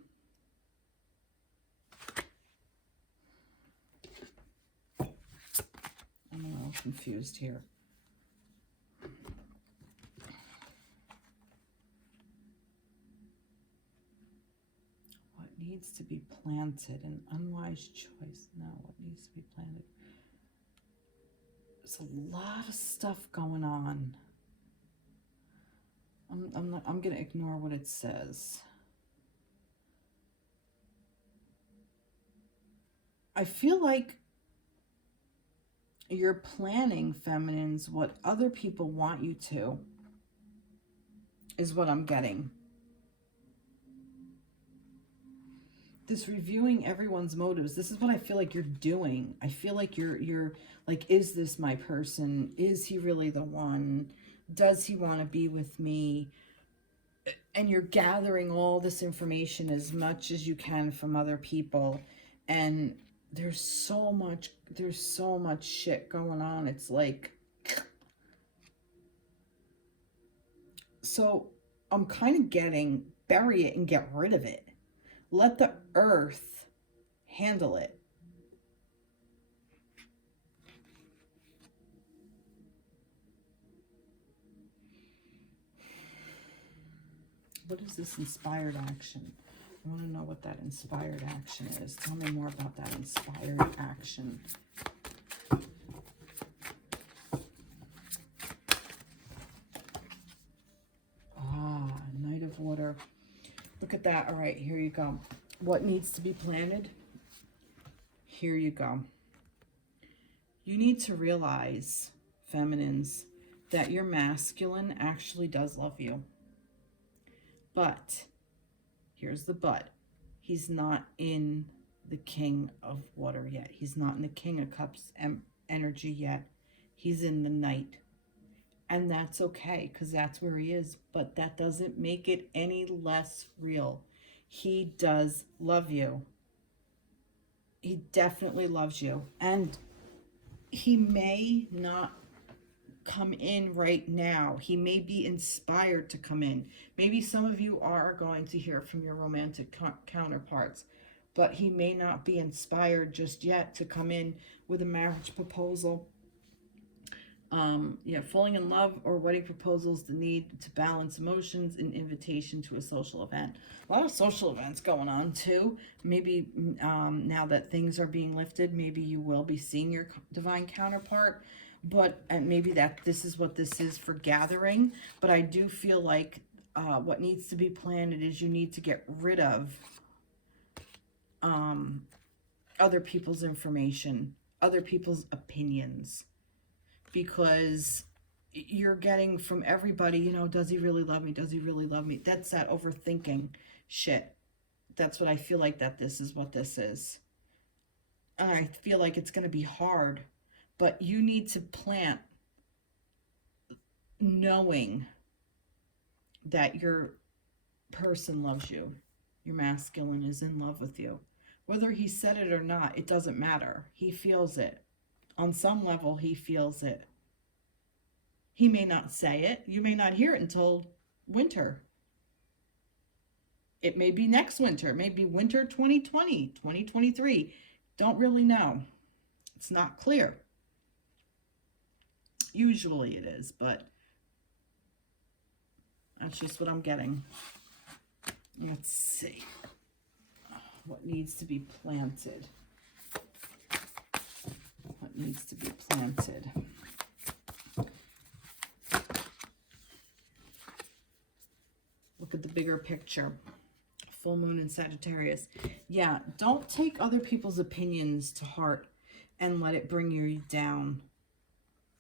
I'm a little confused here. What needs to be planted? An unwise choice. No, what needs to be planted? There's a lot of stuff going on. I'm going to ignore what it says. I feel like you're planning, feminines, what other people want you to, is what I'm getting. This reviewing everyone's motives, this is what I feel like you're doing. I feel like you're like, is this my person? Is he really the one? Does he want to be with me? And you're gathering all this information as much as you can from other people. And there's so much shit going on. It's like, so I'm kind of getting, bury it and get rid of it. Let the earth handle it. What is this inspired action? I want to know what that inspired action is. Tell me more about that inspired action. Ah, Knight of Water. Look at that. All right, here you go. What needs to be planted? Here you go. You need to realize, feminines, that your masculine actually does love you. But, here's the but. He's not in the King of Water yet. He's not in the King of Cups energy yet. He's in the Knight. And that's okay, because that's where he is. But that doesn't make it any less real. He does love you. He definitely loves you. And he may not come in right now. He may be inspired to come in. Maybe some of you are going to hear from your romantic counterparts, but he may not be inspired just yet to come in with a marriage proposal. Yeah, falling in love or wedding proposals, the need to balance emotions, an invitation to a social event. A lot of social events going on too. Maybe now that things are being lifted, maybe you will be seeing your divine counterpart. But and maybe that this is what this is for gathering. But I do feel like what needs to be planted is you need to get rid of other people's information, other people's opinions. Because you're getting from everybody, you know, does he really love me? Does he really love me? That's that overthinking shit. That's what I feel like that this is what this is. And I feel like it's going to be hard. But you need to plant knowing that your person loves you. Your masculine is in love with you. Whether he said it or not, it doesn't matter. He feels it. On some level, he feels it. He may not say it. You may not hear it until winter. It may be next winter. It may be winter 2020, 2023. Don't really know. It's not clear. Usually it is, but that's just what I'm getting. Let's see. What needs to be planted? What needs to be planted? Look at the bigger picture. Full moon in Sagittarius. Yeah, don't take other people's opinions to heart and let it bring you down.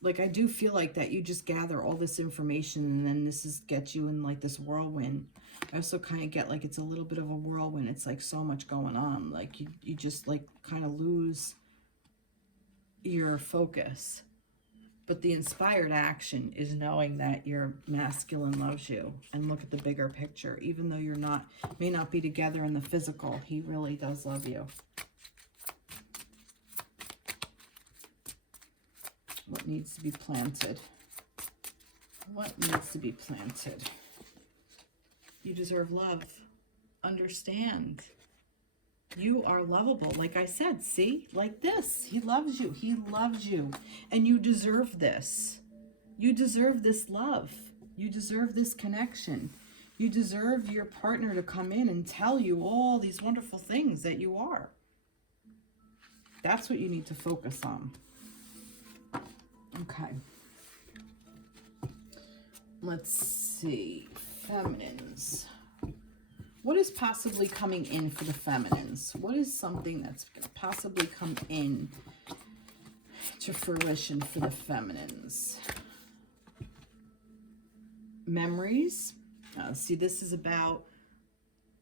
like, I do feel like that you just gather all this information and then gets you in like this whirlwind. I also kind of get like it's a little bit of a whirlwind. It's like so much going on. Like you just like kind of lose your focus. But the inspired action is knowing that your masculine loves you, and look at the bigger picture. Even though you're may not be together in the physical, he really does love you. What needs to be planted? What needs to be planted? You deserve love. Understand. You are lovable. Like I said, see? Like this. He loves you. He loves you. And you deserve this. You deserve this love. You deserve this connection. You deserve your partner to come in and tell you all these wonderful things that you are. That's what you need to focus on. Okay. Let's see. Feminines. What is possibly coming in for the feminines? What is something that's going to possibly come in to fruition for the feminines? Memories. See, this is about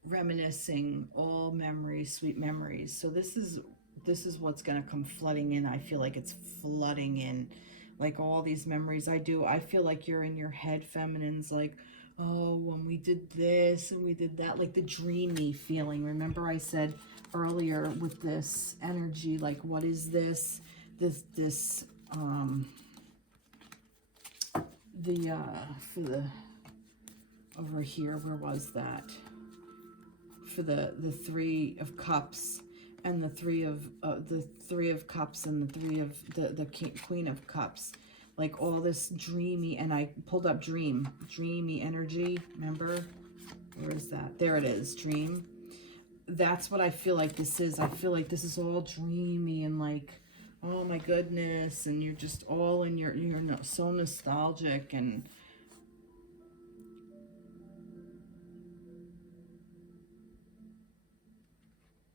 reminiscing all memories, sweet memories. So this is what's going to come flooding in. I feel like it's flooding in, like all these memories. I feel like you're in your head, feminines, like, oh, when we did this and we did that, like the dreamy feeling. Remember I said earlier with this energy, like, what is this? For the, over here, where was that? For the Three of Cups and the Three of Cups and the Queen of Cups. Like all this dreamy, and I pulled up dreamy energy. Remember? Where is that? There it is, dream. That's what I feel like this is. I feel like this is all dreamy and like, oh my goodness, and you're just all in you're so nostalgic, and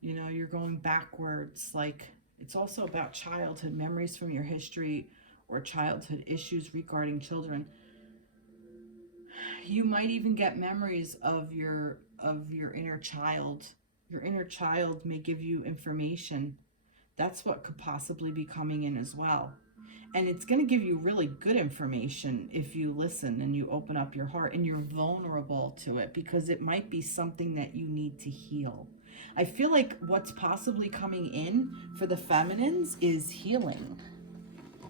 you know, you're going backwards. Like, it's also about childhood memories from your history or childhood issues regarding children. You might even get memories of your inner child. Your inner child may give you information. That's what could possibly be coming in as well. And it's going to give you really good information if you listen and you open up your heart and you're vulnerable to it, because it might be something that you need to heal. I feel like what's possibly coming in for the feminines is healing.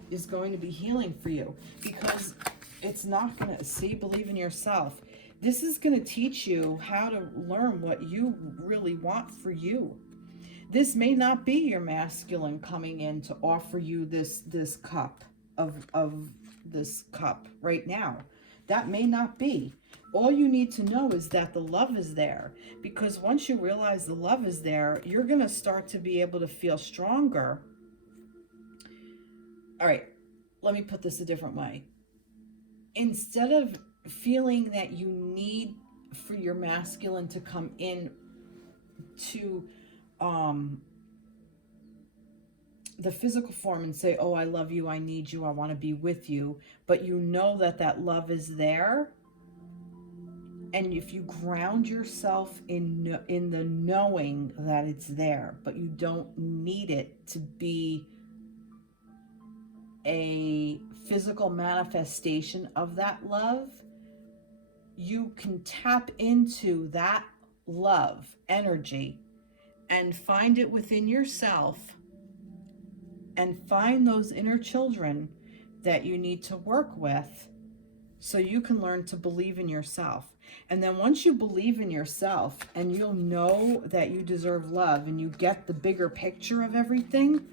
Is going to be healing for you, because it's not going to, believe in yourself. This is going to teach you how to learn what you really want for you. This may not be your masculine coming in to offer you this cup of this cup right now. That may not be. All you need to know is that the love is there, because once you realize the love is there, you're going to start to be able to feel stronger. All right, let me put this a different way. Instead of feeling that you need for your masculine to come in to the physical form and say, oh, I love you, I need you, I want to be with you, but you know that that love is there, and if you ground yourself in the knowing that it's there, but you don't need it to be a physical manifestation of that love, you can tap into that love energy and find it within yourself, and find those inner children that you need to work with so you can learn to believe in yourself. And then once you believe in yourself and you'll know that you deserve love and you get the bigger picture of everything,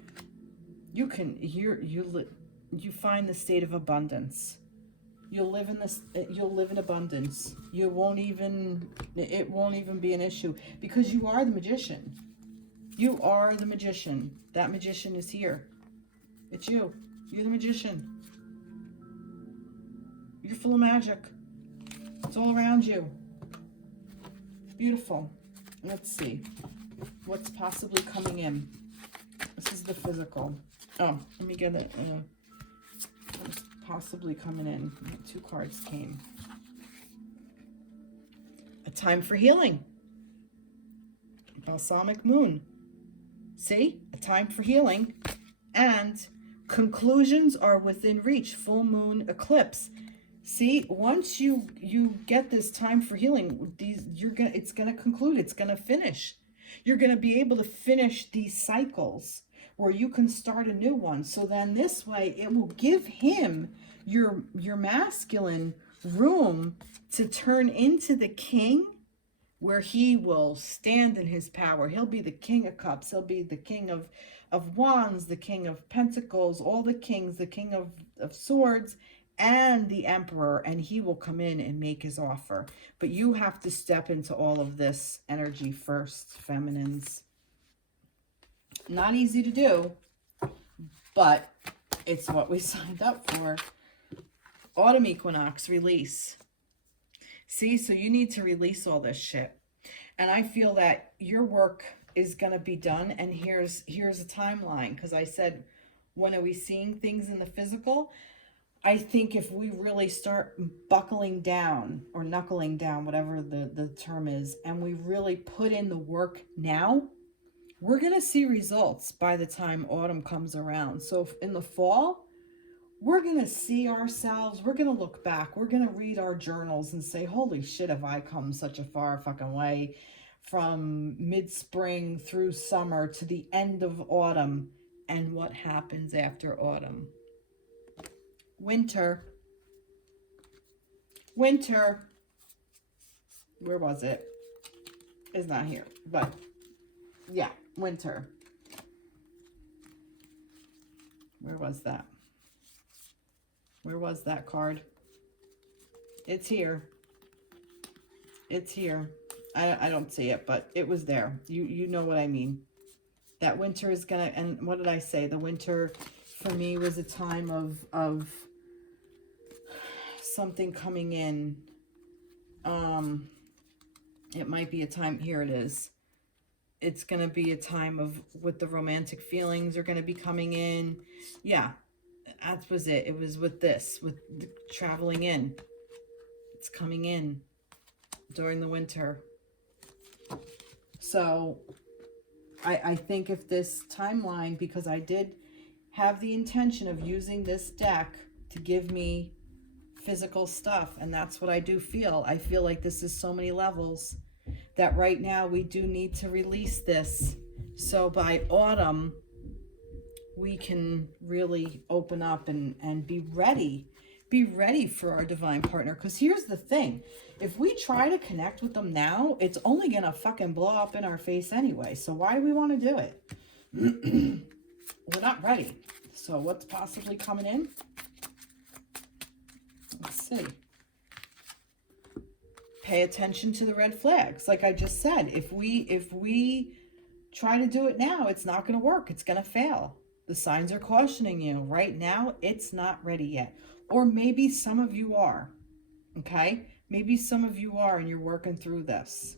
you can you find the state of abundance. You'll live in abundance. It won't even be an issue, because you are the magician. You are the magician. That magician is here. It's you. You're the magician. You're full of magic. It's all around you. Beautiful. Let's see what's possibly coming in. This is the physical. Oh, let me get it. possibly coming in? 2 cards came. A time for healing. Balsamic moon. See? A time for healing. And conclusions are within reach. Full moon eclipse. See, once you get this time for healing, it's gonna conclude, it's gonna finish. You're gonna be able to finish these cycles where you can start a new one. So then this way it will give him, your masculine, room to turn into the king, where he will stand in his power. He'll be the king of cups. He'll be the king of wands, the king of pentacles, all the kings, the king of swords, and the emperor, and he will come in and make his offer. But you have to step into all of this energy first, feminines. Not easy to do, but it's what we signed up for. Autumn equinox, release. See, so you need to release all this shit. And I feel that your work is going to be done. And here's a timeline, because I said, when are we seeing things in the physical? I think if we really start buckling down or knuckling down, whatever the term is, and we really put in the work now, we're going to see results by the time autumn comes around. So in the fall, we're going to see ourselves, we're going to look back, we're going to read our journals and say, holy shit, have I come such a far fucking way from mid-spring through summer to the end of autumn, and what happens after autumn. Winter. Winter. Where was it? It's not here, but yeah, winter. Where was that? Where was that card? It's here. It's here. I don't see it, but it was there. You know what I mean. That winter is gonna, and what did I say? The winter for me was a time of something coming in. It might be a time, here it is. It's going to be a time of, with the romantic feelings are going to be coming in. Yeah, that was it. It was with this, with the traveling in. It's coming in during the winter. So I think if this timeline, because I did have the intention of using this deck to give me physical stuff, and that's what I do feel. I feel like this is so many levels that right now we do need to release this. So by autumn, we can really open up and be ready. Be ready for our divine partner. Because here's the thing. If we try to connect with them now, it's only going to fucking blow up in our face anyway. So why do we want to do it? We're not ready. So what's possibly coming in? Let's see. Pay attention to the red flags. Like I just said, if we try to do it now, it's not going to work. It's going to fail. The signs are cautioning you. Right now, it's not ready yet. Or maybe some of you are. Okay? Maybe some of you are and you're working through this.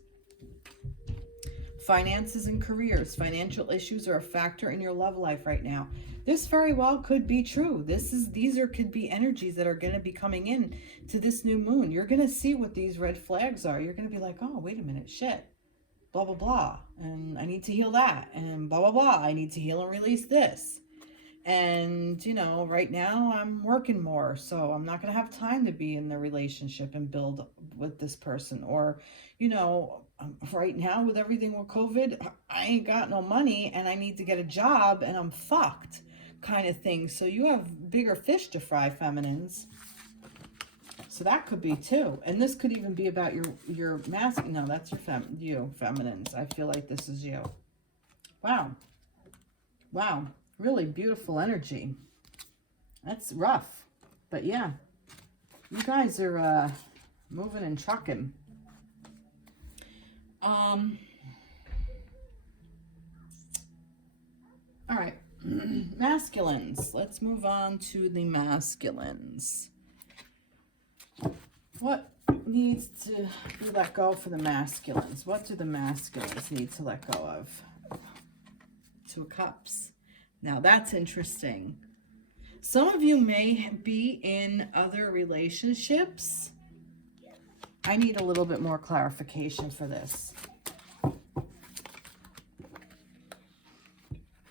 Finances and careers. Financial issues are a factor in your love life right now. This very well could be true. Could be energies that are going to be coming in to this new moon. You're going to see what these red flags are. You're going to be like, oh, wait a minute, shit. Blah, blah, blah. And I need to heal that. And blah, blah, blah. I need to heal and release this. And, you know, right now I'm working more. So I'm not going to have time to be in the relationship and build with this person. Or, you know, right now with everything with COVID, I ain't got no money and I need to get a job and I'm fucked, kind of thing. So you have bigger fish to fry, feminines. So that could be too. And this could even be about your masculine. No, that's you feminines. I feel like this is you. Wow. Wow. Really beautiful energy. That's rough. But yeah, you guys are moving and trucking. All right. Masculines. Let's move on to the masculines. What needs to be let go for the masculines? What do the masculines need to let go of? Two of Cups. Now that's interesting. Some of you may be in other relationships. I need a little bit more clarification for this.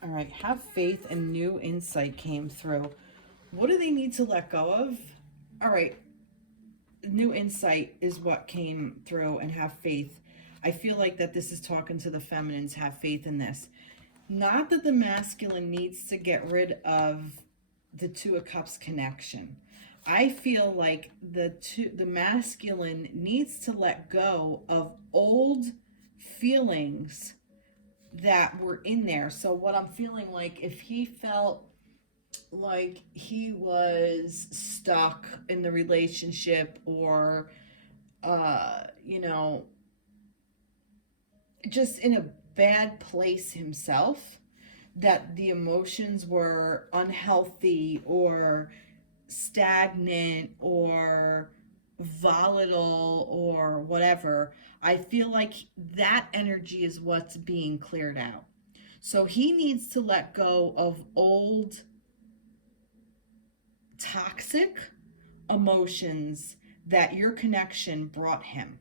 All right, have faith and new insight came through. What do they need to let go of? All right, new insight is what came through, and have faith. I feel like that this is talking to the feminines. Have faith in this. Not that the masculine needs to get rid of the Two of Cups connection. I feel like the masculine needs to let go of old feelings that were in there. So what I'm feeling like, if he felt like he was stuck in the relationship, or you know, just in a bad place himself, that the emotions were unhealthy or stagnant or volatile or whatever, I feel like that energy is what's being cleared out. So he needs to let go of old toxic emotions that your connection brought him,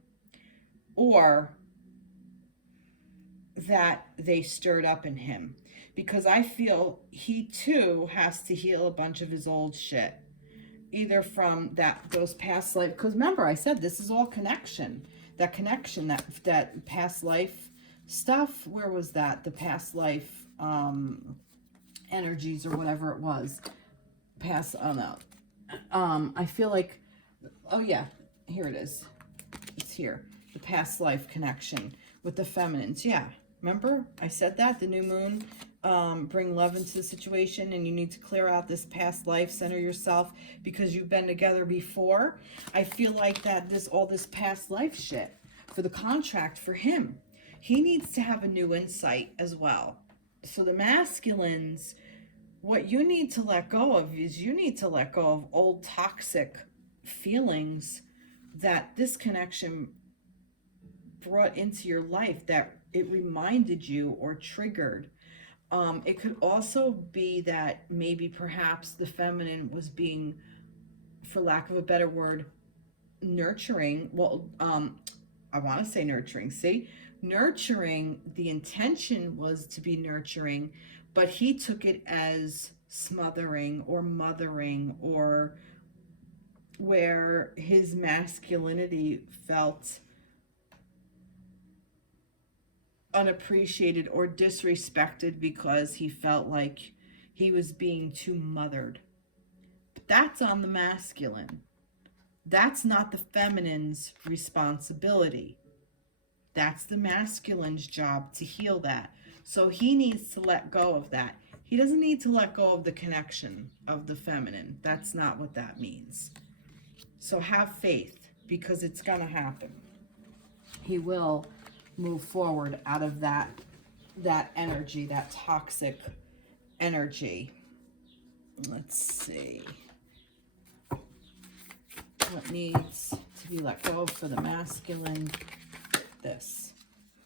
or that they stirred up in him, because I feel he too has to heal a bunch of his old shit, either from those past life, because remember I said this is all connection, that past life stuff. Where was that? The past life energies or whatever it was. I feel like, oh yeah, here it is. It's here. The past life connection with the feminines. Yeah, remember I said that the new moon bring love into the situation, and you need to clear out this past life, center yourself, because you've been together before. I feel like that all this past life shit for the contract for him, he needs to have a new insight as well. So the masculines, what you need to let go of is you need to let go of old toxic feelings that this connection brought into your life, that it reminded you or triggered. It could also be that maybe perhaps the feminine was being, for lack of a better word, nurturing. Well, I want to say nurturing. See, nurturing, the intention was to be nurturing, but he took it as smothering or mothering, or where his masculinity felt unappreciated or disrespected because he felt like he was being too mothered. But that's on the masculine. That's not the feminine's responsibility. That's the masculine's job to heal that. So he needs to let go of that. He doesn't need to let go of the connection of the feminine. That's not what that means. So have faith, because it's going to happen. He will move forward out of that energy, that toxic energy. Let's see. What needs to be let go of for the masculine? This.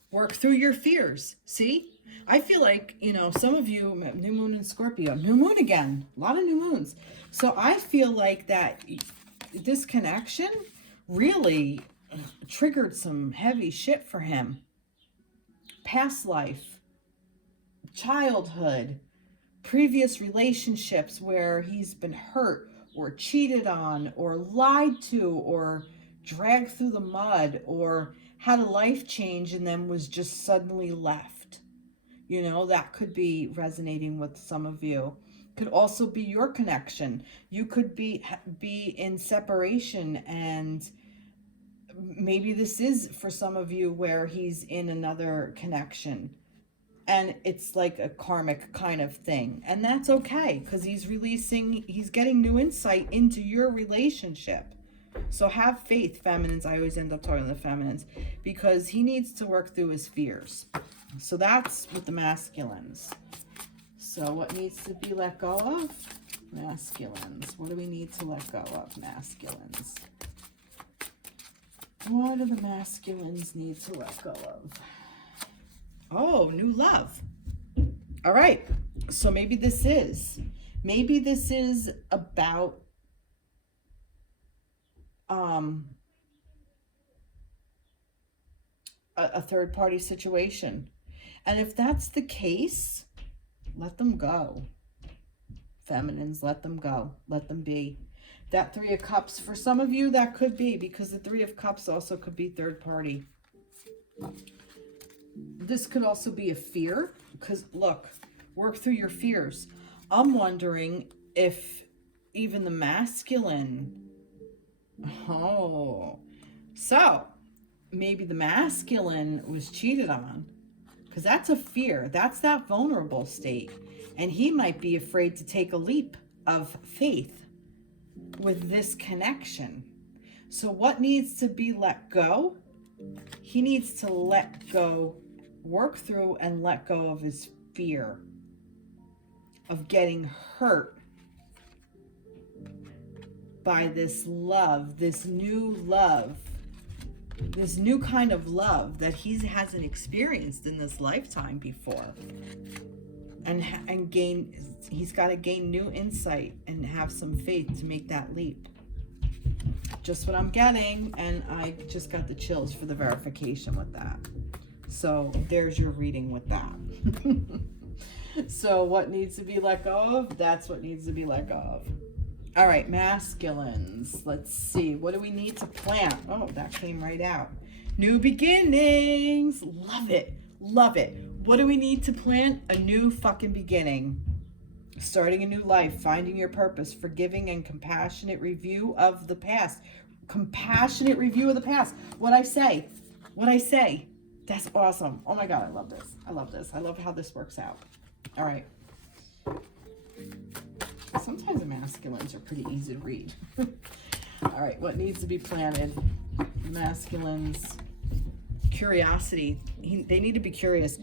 Work through your fears. See? I feel like, some of you, new moon in Scorpio, new moon again, a lot of new moons. So I feel like that this connection really triggered some heavy shit for him. Past life, childhood, previous relationships where he's been hurt or cheated on or lied to or dragged through the mud, or had a life change and then was just suddenly left. That could be resonating with some of you. Could also be your connection. You could be in separation, and maybe this is for some of you where he's in another connection and it's like a karmic kind of thing, and that's okay, because he's getting new insight into your relationship. So have faith, feminines. I always end up talking to the feminines, because he needs to work through his fears. So that's with the masculines. So what needs to be let go of? Masculines. What do we need to let go of, masculines? What do the masculines need to let go of? Oh, new love. All right. So maybe this is Maybe this is about a third-party situation. And if that's the case, let them go. Feminines, let them go. Let them be. That Three of Cups, for some of you, that could be, because the Three of Cups also could be third party. This could also be a fear, because look, work through your fears. I'm wondering if even the masculine, so maybe the masculine was cheated on, because that's a fear. That's that vulnerable state. And he might be afraid to take a leap of faith with this connection. So what needs to be let go? He needs to let go, work through and let go of his fear of getting hurt by this love, this new kind of love that he hasn't experienced in this lifetime before. And gain, he's got to gain new insight and have some faith to make that leap. Just what I'm getting, and I just got the chills for the verification with that. So there's your reading with that. So what needs to be let go of? That's what needs to be let go of. All right, masculines. Let's see. What do we need to plant? Oh, that came right out. New beginnings. Love it. Love it. What do we need to plant? A new fucking beginning. Starting a new life. Finding your purpose. Forgiving and compassionate review of the past. Compassionate review of the past. What I say. That's awesome. Oh my God, I love this. I love this. I love how this works out. All right. Sometimes the masculines are pretty easy to read. All right, what needs to be planted? Masculines. Curiosity. They need to be curious.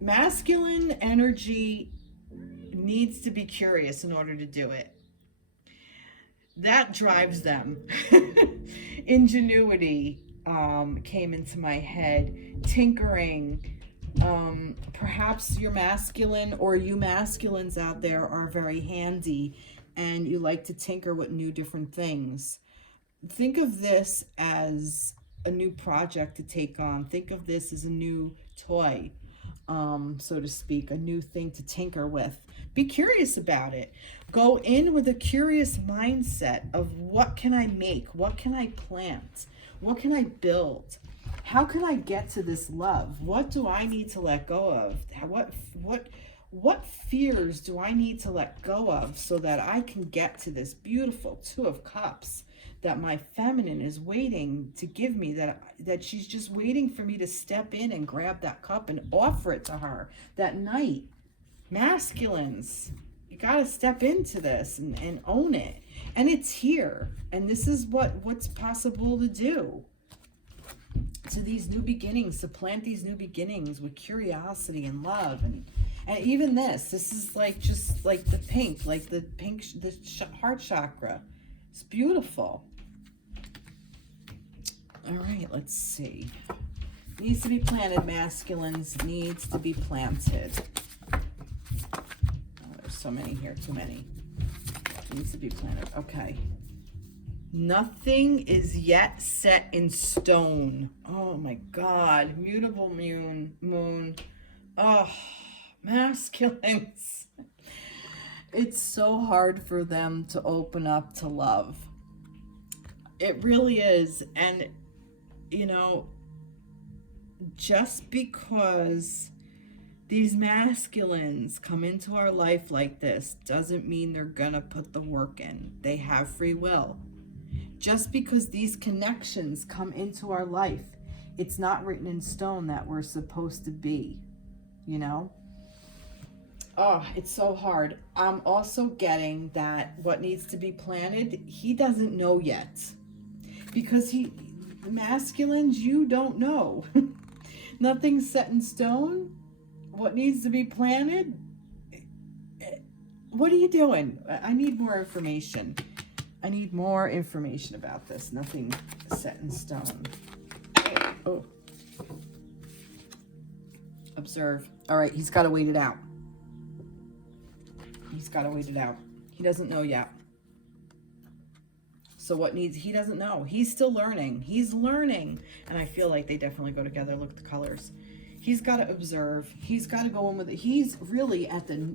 Masculine energy needs to be curious in order to do it. That drives them. Ingenuity came into my head. Tinkering. Perhaps you're masculine, or you masculines out there are very handy and you like to tinker with new different things. Think of this as a new project to take on. Think of this as a new toy, so to speak, a new thing to tinker with. Be curious about it. Go in with a curious mindset of what can I make? What can I plant? What can I build? How can I get to this love? What do I need to let go of? What fears do I need to let go of so that I can get to this beautiful Two of Cups that my feminine is waiting to give me, that she's just waiting for me to step in and grab that cup and offer it to her that night. Masculines, you got to step into this and own it. And it's here. And this is what's possible to do. To these new beginnings, to plant these new beginnings with curiosity and love. And even this is like, just like the pink, the heart chakra. It's beautiful. All right, let's see. Needs to be planted, masculines. Needs to be planted. Oh, there's so many here, too many. Needs to be planted. Okay. Nothing is yet set in stone. Oh my God. Mutable moon. Oh, masculines. It's so hard for them to open up to love. It really is. And, you know, just because these masculines come into our life like this doesn't mean they're gonna put the work in. They have free will. Just because these connections come into our life, it's not written in stone that we're supposed to be, you know? Oh, it's so hard. I'm also getting that what needs to be planted, he doesn't know yet. Because the masculines, you don't know. Nothing's set in stone. What needs to be planted? What are you doing? I need more information. I need more information about this. Nothing set in stone. Oh. Observe. All right, he's got to wait it out. He's got to wait it out. He doesn't know yet. So he doesn't know. He's still learning. He's learning. And I feel like they definitely go together. Look at the colors. He's got to observe. He's got to go in with it. He's really at the,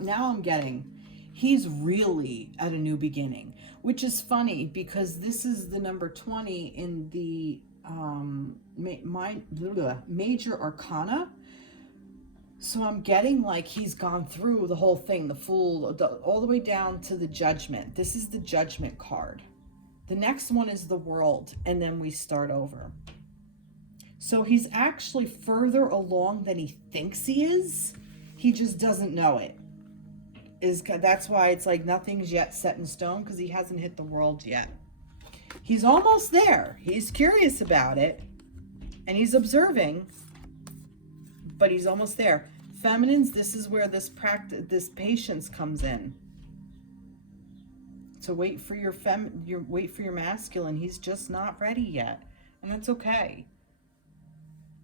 now I'm getting, he's really at a new beginning, which is funny because this is the number 20 in the major arcana. So I'm getting like he's gone through the whole thing, the Fool, all the way down to the Judgment. This is the Judgment card. The next one is the World, and then we start over. So he's actually further along than he thinks he is. He just doesn't know it. That's why it's like nothing's yet set in stone, because he hasn't hit the World yet. He's almost there. He's curious about it, and he's observing, but he's almost there. Feminines, this is where this patience comes in. To wait for your masculine. He's just not ready yet, and that's okay.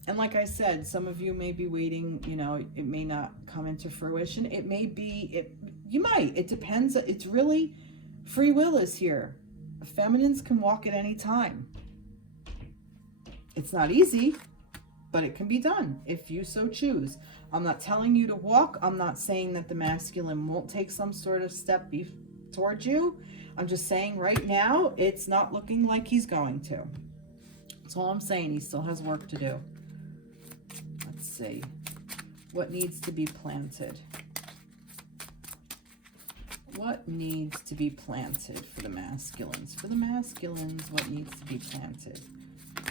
And like I said, some of you may be waiting, you know, it may not come into fruition. It may be, you might, it depends. It's really, free will is here. Feminines can walk at any time. It's not easy, but it can be done if you so choose. I'm not telling you to walk. I'm not saying that the masculine won't take some sort of step towards you. I'm just saying right now, it's not looking like he's going to. That's all I'm saying. He still has work to do. Let's see. What needs to be planted? What needs to be planted for the masculines? For the masculines, what needs to be planted?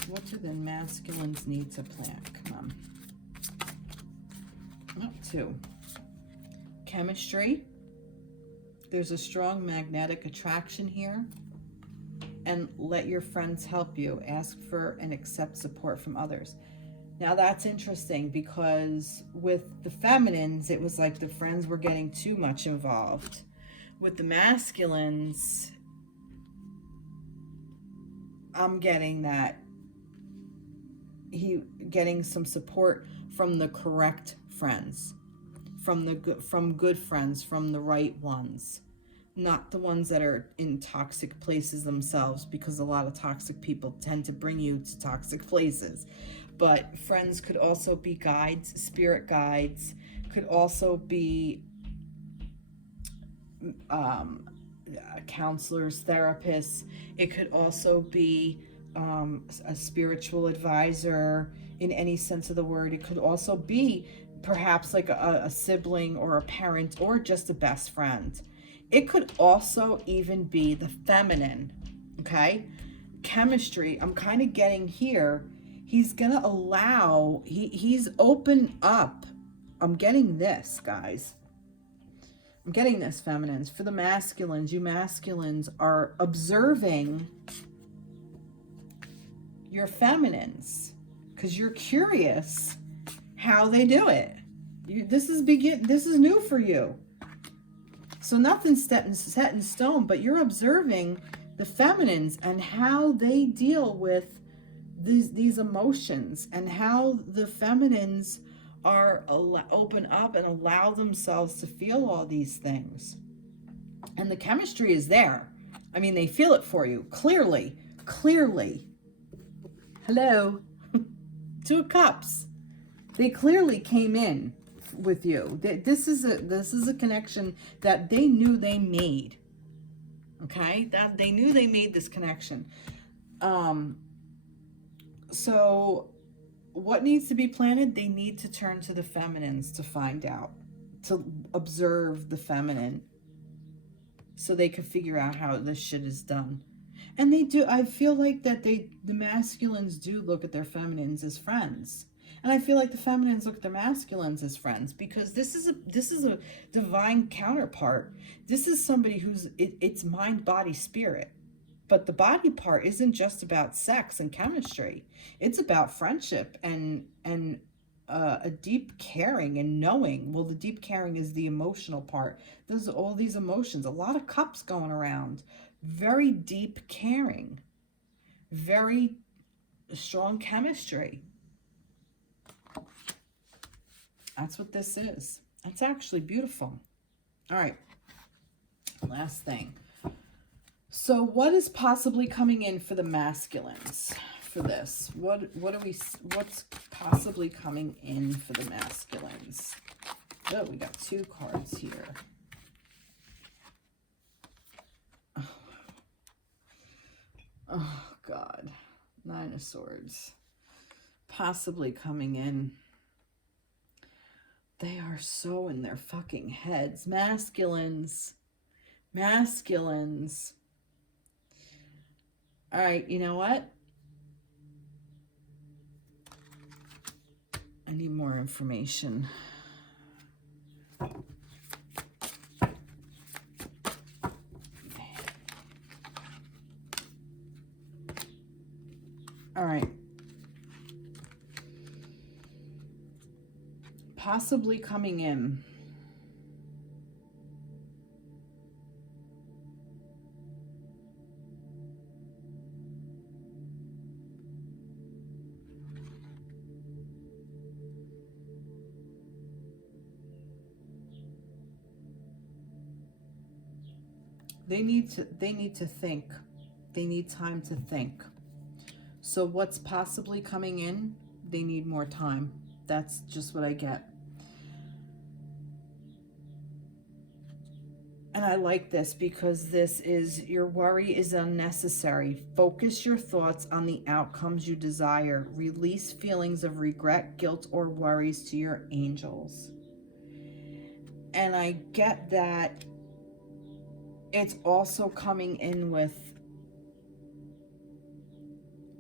What do the masculines need to plant? Come on. Up to chemistry. There's a strong magnetic attraction here. And let your friends help you. Ask for and accept support from others. Now that's interesting, because with the feminines, it was like the friends were getting too much involved. With the masculines, I'm getting that getting some support from the correct friends, from good friends, from the right ones, not the ones that are in toxic places themselves, because a lot of toxic people tend to bring you to toxic places. But friends could also be guides, spirit guides, could also be counselors, therapists. It could also be a spiritual advisor in any sense of the word. It could also be perhaps like a sibling or a parent or just a best friend. It could also even be the feminine, okay? Chemistry, I'm kind of getting here. He's going to allow, he's open up. I'm getting this, guys. I'm getting this, feminines. For the masculines, you masculines are observing your feminines because you're curious how they do it. This is new for you. So nothing's set in stone, but you're observing the feminines and how they deal with these emotions, and how the feminines are open up and allow themselves to feel all these things. And the chemistry is there. I mean, they feel it for you clearly. Hello. Two of Cups. They clearly came in with you. This is a connection that they knew they made. Okay? That they knew they made this connection. So what needs to be planted? They need to turn to the feminines to find out, to observe the feminine, so they can figure out how this shit is done. And they do. I feel like that the masculines do look at their feminines as friends, and I feel like the feminines look at their masculines as friends, because this is a divine counterpart. This is somebody who's it's mind, body, spirit. But the body part isn't just about sex and chemistry. It's about friendship and a deep caring and knowing. Well, the deep caring is the emotional part. There's all these emotions, a lot of cups going around. Very deep caring, very strong chemistry. That's what this is. That's actually beautiful. All right. Last thing. So what is possibly coming in for the masculines for this? What's possibly coming in for the masculines? Oh, we got 2 cards here. Oh God. 9 of Swords. Possibly coming in. They are so in their fucking heads. Masculines. Masculines. All right, you know what? I need more information. All right. Possibly coming in. They need to think. They need time to think. So what's possibly coming in? They need more time. That's just what I get. And I like this because this is, your worry is unnecessary. Focus your thoughts on the outcomes you desire. Release feelings of regret, guilt, or worries to your angels. And I get that it's also coming in with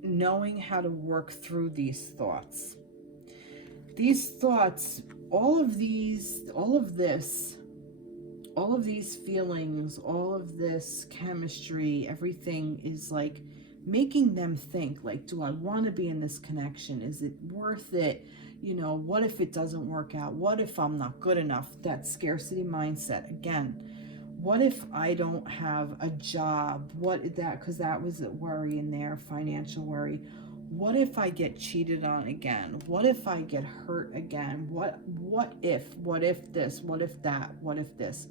knowing how to work through these thoughts. These thoughts, all of these feelings, all of this chemistry, everything is like making them think, like, do I want to be in this connection? Is it worth it? You know, what if it doesn't work out? What if I'm not good enough? That scarcity mindset again. What if I don't have a job? Because that was a worry in there, financial worry. What if I get cheated on again? What if I get hurt again? What if this? What if that? What if this?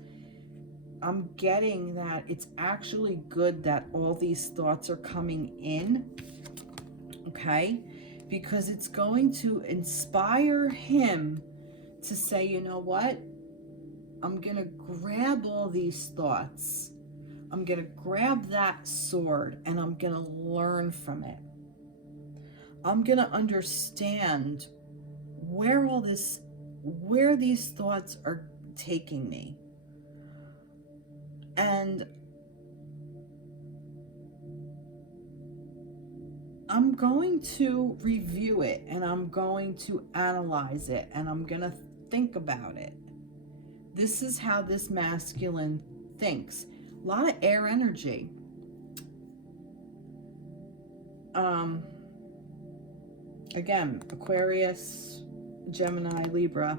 I'm getting that it's actually good that all these thoughts are coming in, okay? Because it's going to inspire him to say, you know what? I'm going to grab all these thoughts. I'm going to grab that sword and I'm going to learn from it. I'm going to understand where these thoughts are taking me. And I'm going to review it and I'm going to analyze it and I'm going to think about it. This is how this masculine thinks. A lot of air energy. Again, Aquarius, Gemini, Libra.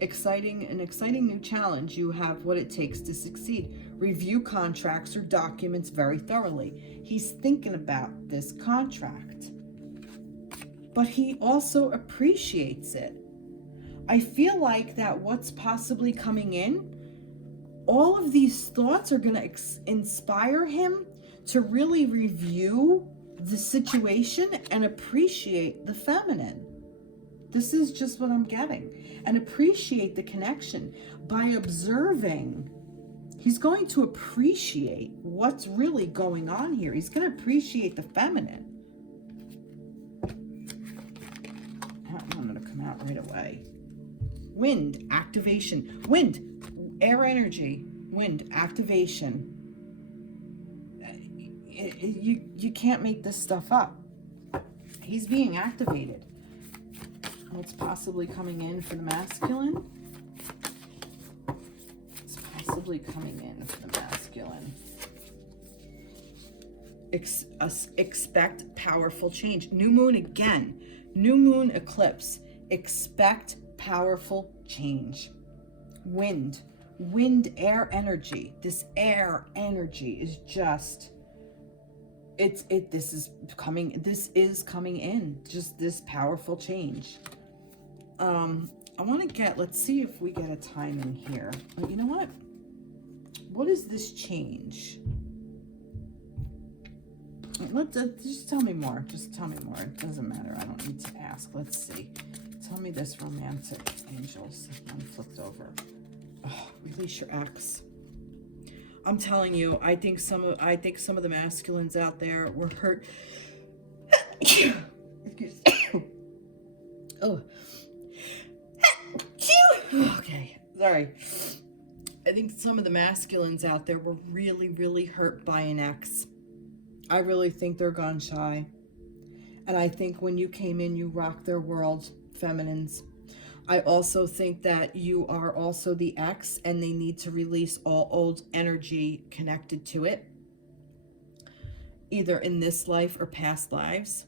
An exciting new challenge. You have what it takes to succeed. Review contracts or documents very thoroughly. He's thinking about this contract, but he also appreciates it. I feel like that what's possibly coming in, all of these thoughts are going to inspire him to really review the situation and appreciate the feminine. This is just what I'm getting. And appreciate the connection. By observing, he's going to appreciate what's really going on here. He's going to appreciate the feminine. That wanted to come out right away. Wind, activation. Wind, air energy. Wind, activation. You can't make this stuff up. He's being activated. What's possibly coming in for the masculine? It's possibly coming in for the masculine. Expect powerful change. New moon again. New moon eclipse. Expect powerful change. Wind, air energy. This air energy is just, this is coming in, just this powerful change. I want to get, let's see if we get a time in here. But you know what? What is this change? Let's just tell me more. Just tell me more. It doesn't matter. I don't need to ask. Let's see. Tell me this romantic, angels. I'm flipped over. Oh, release your ex. I'm telling you, I think some of the masculines out there were hurt. Excuse me. Oh. Okay. Sorry. I think some of the masculines out there were really, really hurt by an ex. I really think they're gun shy. And I think when you came in, you rocked their world, feminines. I also think that you are also the ex and they need to release all old energy connected to it, either in this life or past lives.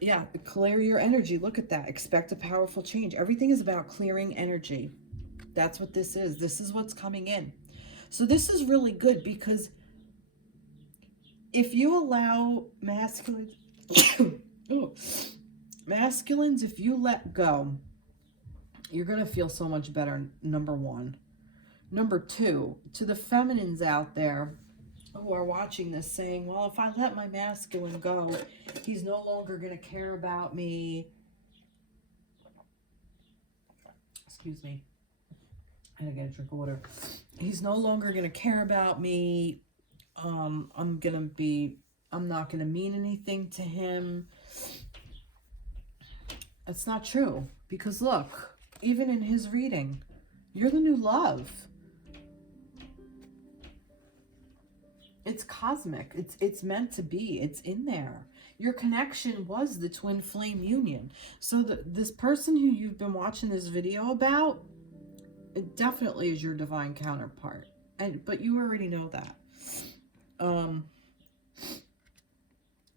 Yeah, clear your energy. Look at that. Expect a powerful change. Everything is about clearing energy. That's what this is. This is what's coming in. So this is really good because if you allow masculines, masculines, if you let go, you're going to feel so much better, number one. Number two, to the feminines out there who are watching this saying, well, if I let my masculine go, he's no longer going to care about me. Excuse me. I gotta get a drink of water. He's no longer going to care about me. I'm not going to mean anything to him. That's not true. Because look, even in his reading, you're the new love. It's cosmic. It's meant to be. It's in there. Your connection was the twin flame union. So this person who you've been watching this video about, it definitely is your divine counterpart. But you already know that. Wow,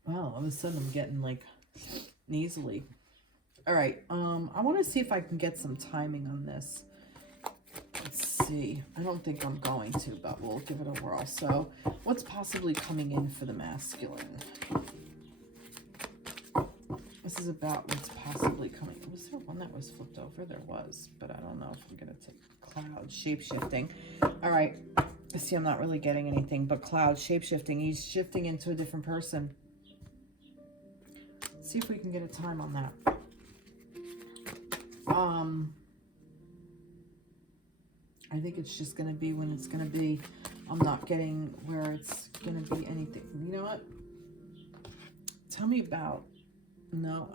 all of a sudden I'm getting like nasally. All right, I want to see if I can get some timing on this. Let's see. I don't think I'm going to, but we'll give it a whirl. So, what's possibly coming in for the masculine? This is about what's possibly coming. Was there one that was flipped over? There was, but I don't know if I'm going to take cloud shape-shifting. All right. See, I'm not really getting anything, but cloud shape-shifting. He's shifting into a different person. Let's see if we can get a time on that. I think it's just going to be when it's going to be. I'm not getting where it's going to be anything. You know what? Tell me about... No,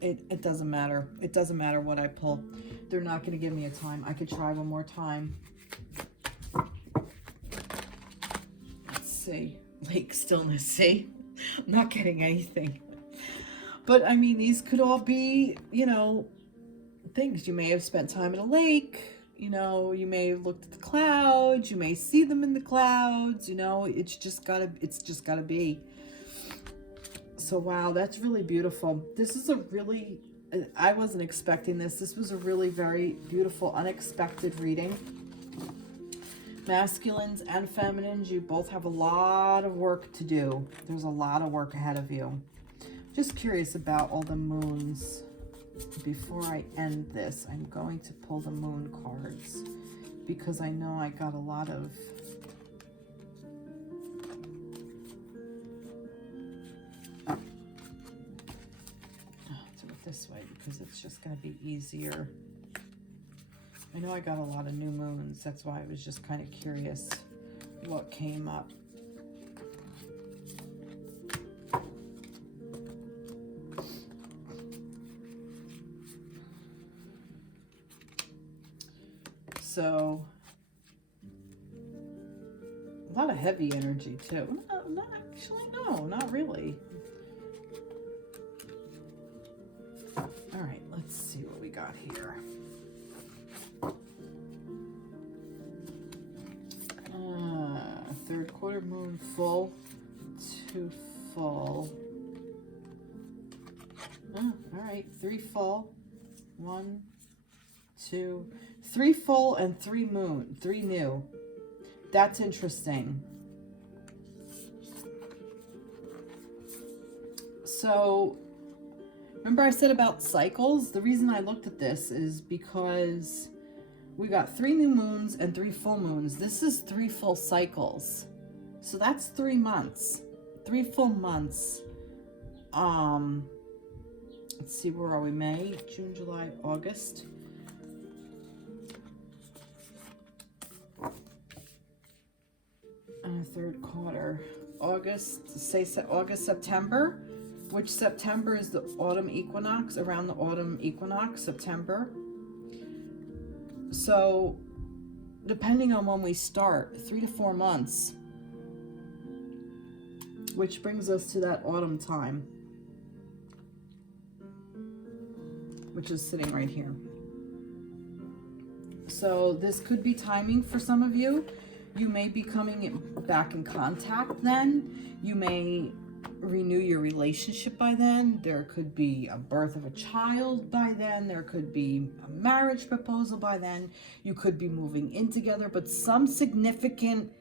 it doesn't matter. It doesn't matter what I pull. They're not going to give me a time. I could try one more time. Let's see. Lake stillness. See? I'm not getting anything. But, I mean, these could all be, you know, things. You may have spent time in a lake. You know, you may have looked at the clouds. You may see them in the clouds. You know, it's just gotta be. So, wow, that's really beautiful. This is a really, I wasn't expecting this. This was a really very beautiful, unexpected reading. Masculines and feminines, you both have a lot of work to do. There's a lot of work ahead of you. Just curious about all the moons. Before I end this, I'm going to pull the moon cards because I know I got a lot of... this way because it's just going to be easier. I know I got a lot of new moons. That's why I was just kind of curious what came up. So, a lot of heavy energy too. No, actually, no, not really. All right, let's see what we got here. Third quarter moon full to full. All right, 3 full. 1, 2, 3 full and 3 moon, 3 new. That's interesting. So Remember I said about cycles? The reason I looked at this is because we got 3 new moons and 3 full moons. This is 3 full cycles. So that's 3 months. 3 full months. Let's see, where are we? May, June, July, August. And a 3rd quarter. August, say August, September. Which September is the autumn equinox, around the autumn equinox, September. So, depending on when we start, 3 to 4 months. Which brings us to that autumn time. Which is sitting right here. So, this could be timing for some of you. You may be coming back in contact then. You may renew your relationship by then. There could be a birth of a child by then. There could be a marriage proposal by then. You could be moving in together, but some significant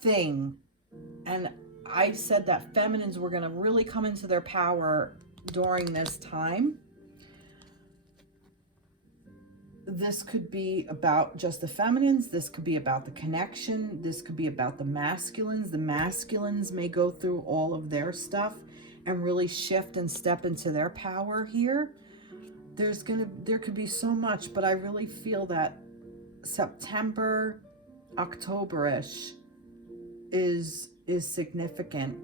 thing. And I said that feminines were going to really come into their power during this time. This could be about just the feminines. This could be about the connection. This could be about the masculines. The masculines may go through all of their stuff and really shift and step into their power here. There could be so much, but I really feel that September, October-ish is significant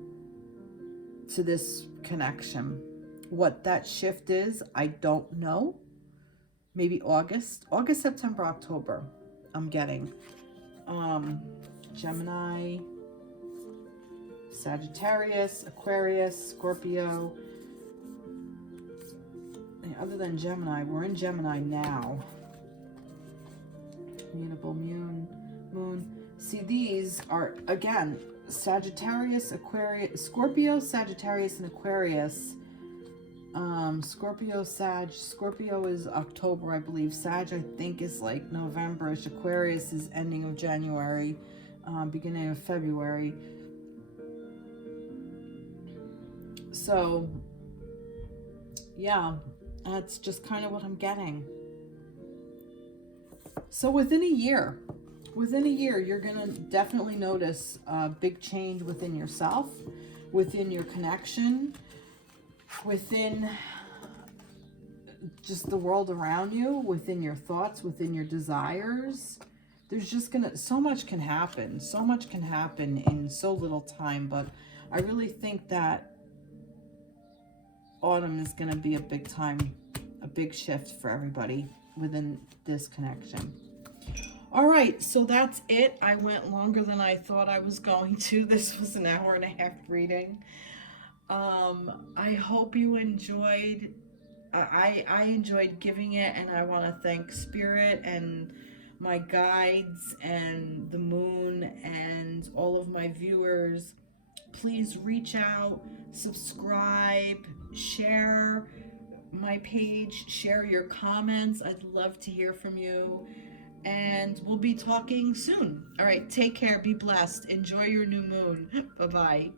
to this connection. What that shift is, I don't know. Maybe August, September, October, I'm getting. Gemini, Sagittarius, Aquarius, Scorpio. And other than Gemini, we're in Gemini now. Mutable moon. See, these are, again, Sagittarius, Aquarius, Scorpio, Sagittarius, and Aquarius. Scorpio, Sag. Scorpio is October, I believe. Sag, I think, is like November-ish. Aquarius is ending of January, beginning of February. So, yeah, that's just kind of what I'm getting. So within a year, you're going to definitely notice a big change within yourself, within your connection, within just the world around you, within your thoughts, within your desires. There's just so much can happen. So much can happen in so little time, but I really think that autumn is going to be a big time, a big shift for everybody within this connection. All right, so that's it. I went longer than I thought I was going to. This was an hour and a half reading. I hope you enjoyed. I enjoyed giving it, and I want to thank Spirit and my guides and the moon and all of my viewers. Please reach out, subscribe, share my page, share your comments. I'd love to hear from you, and we'll be talking soon. All right, take care, be blessed, enjoy your new moon. Bye-bye.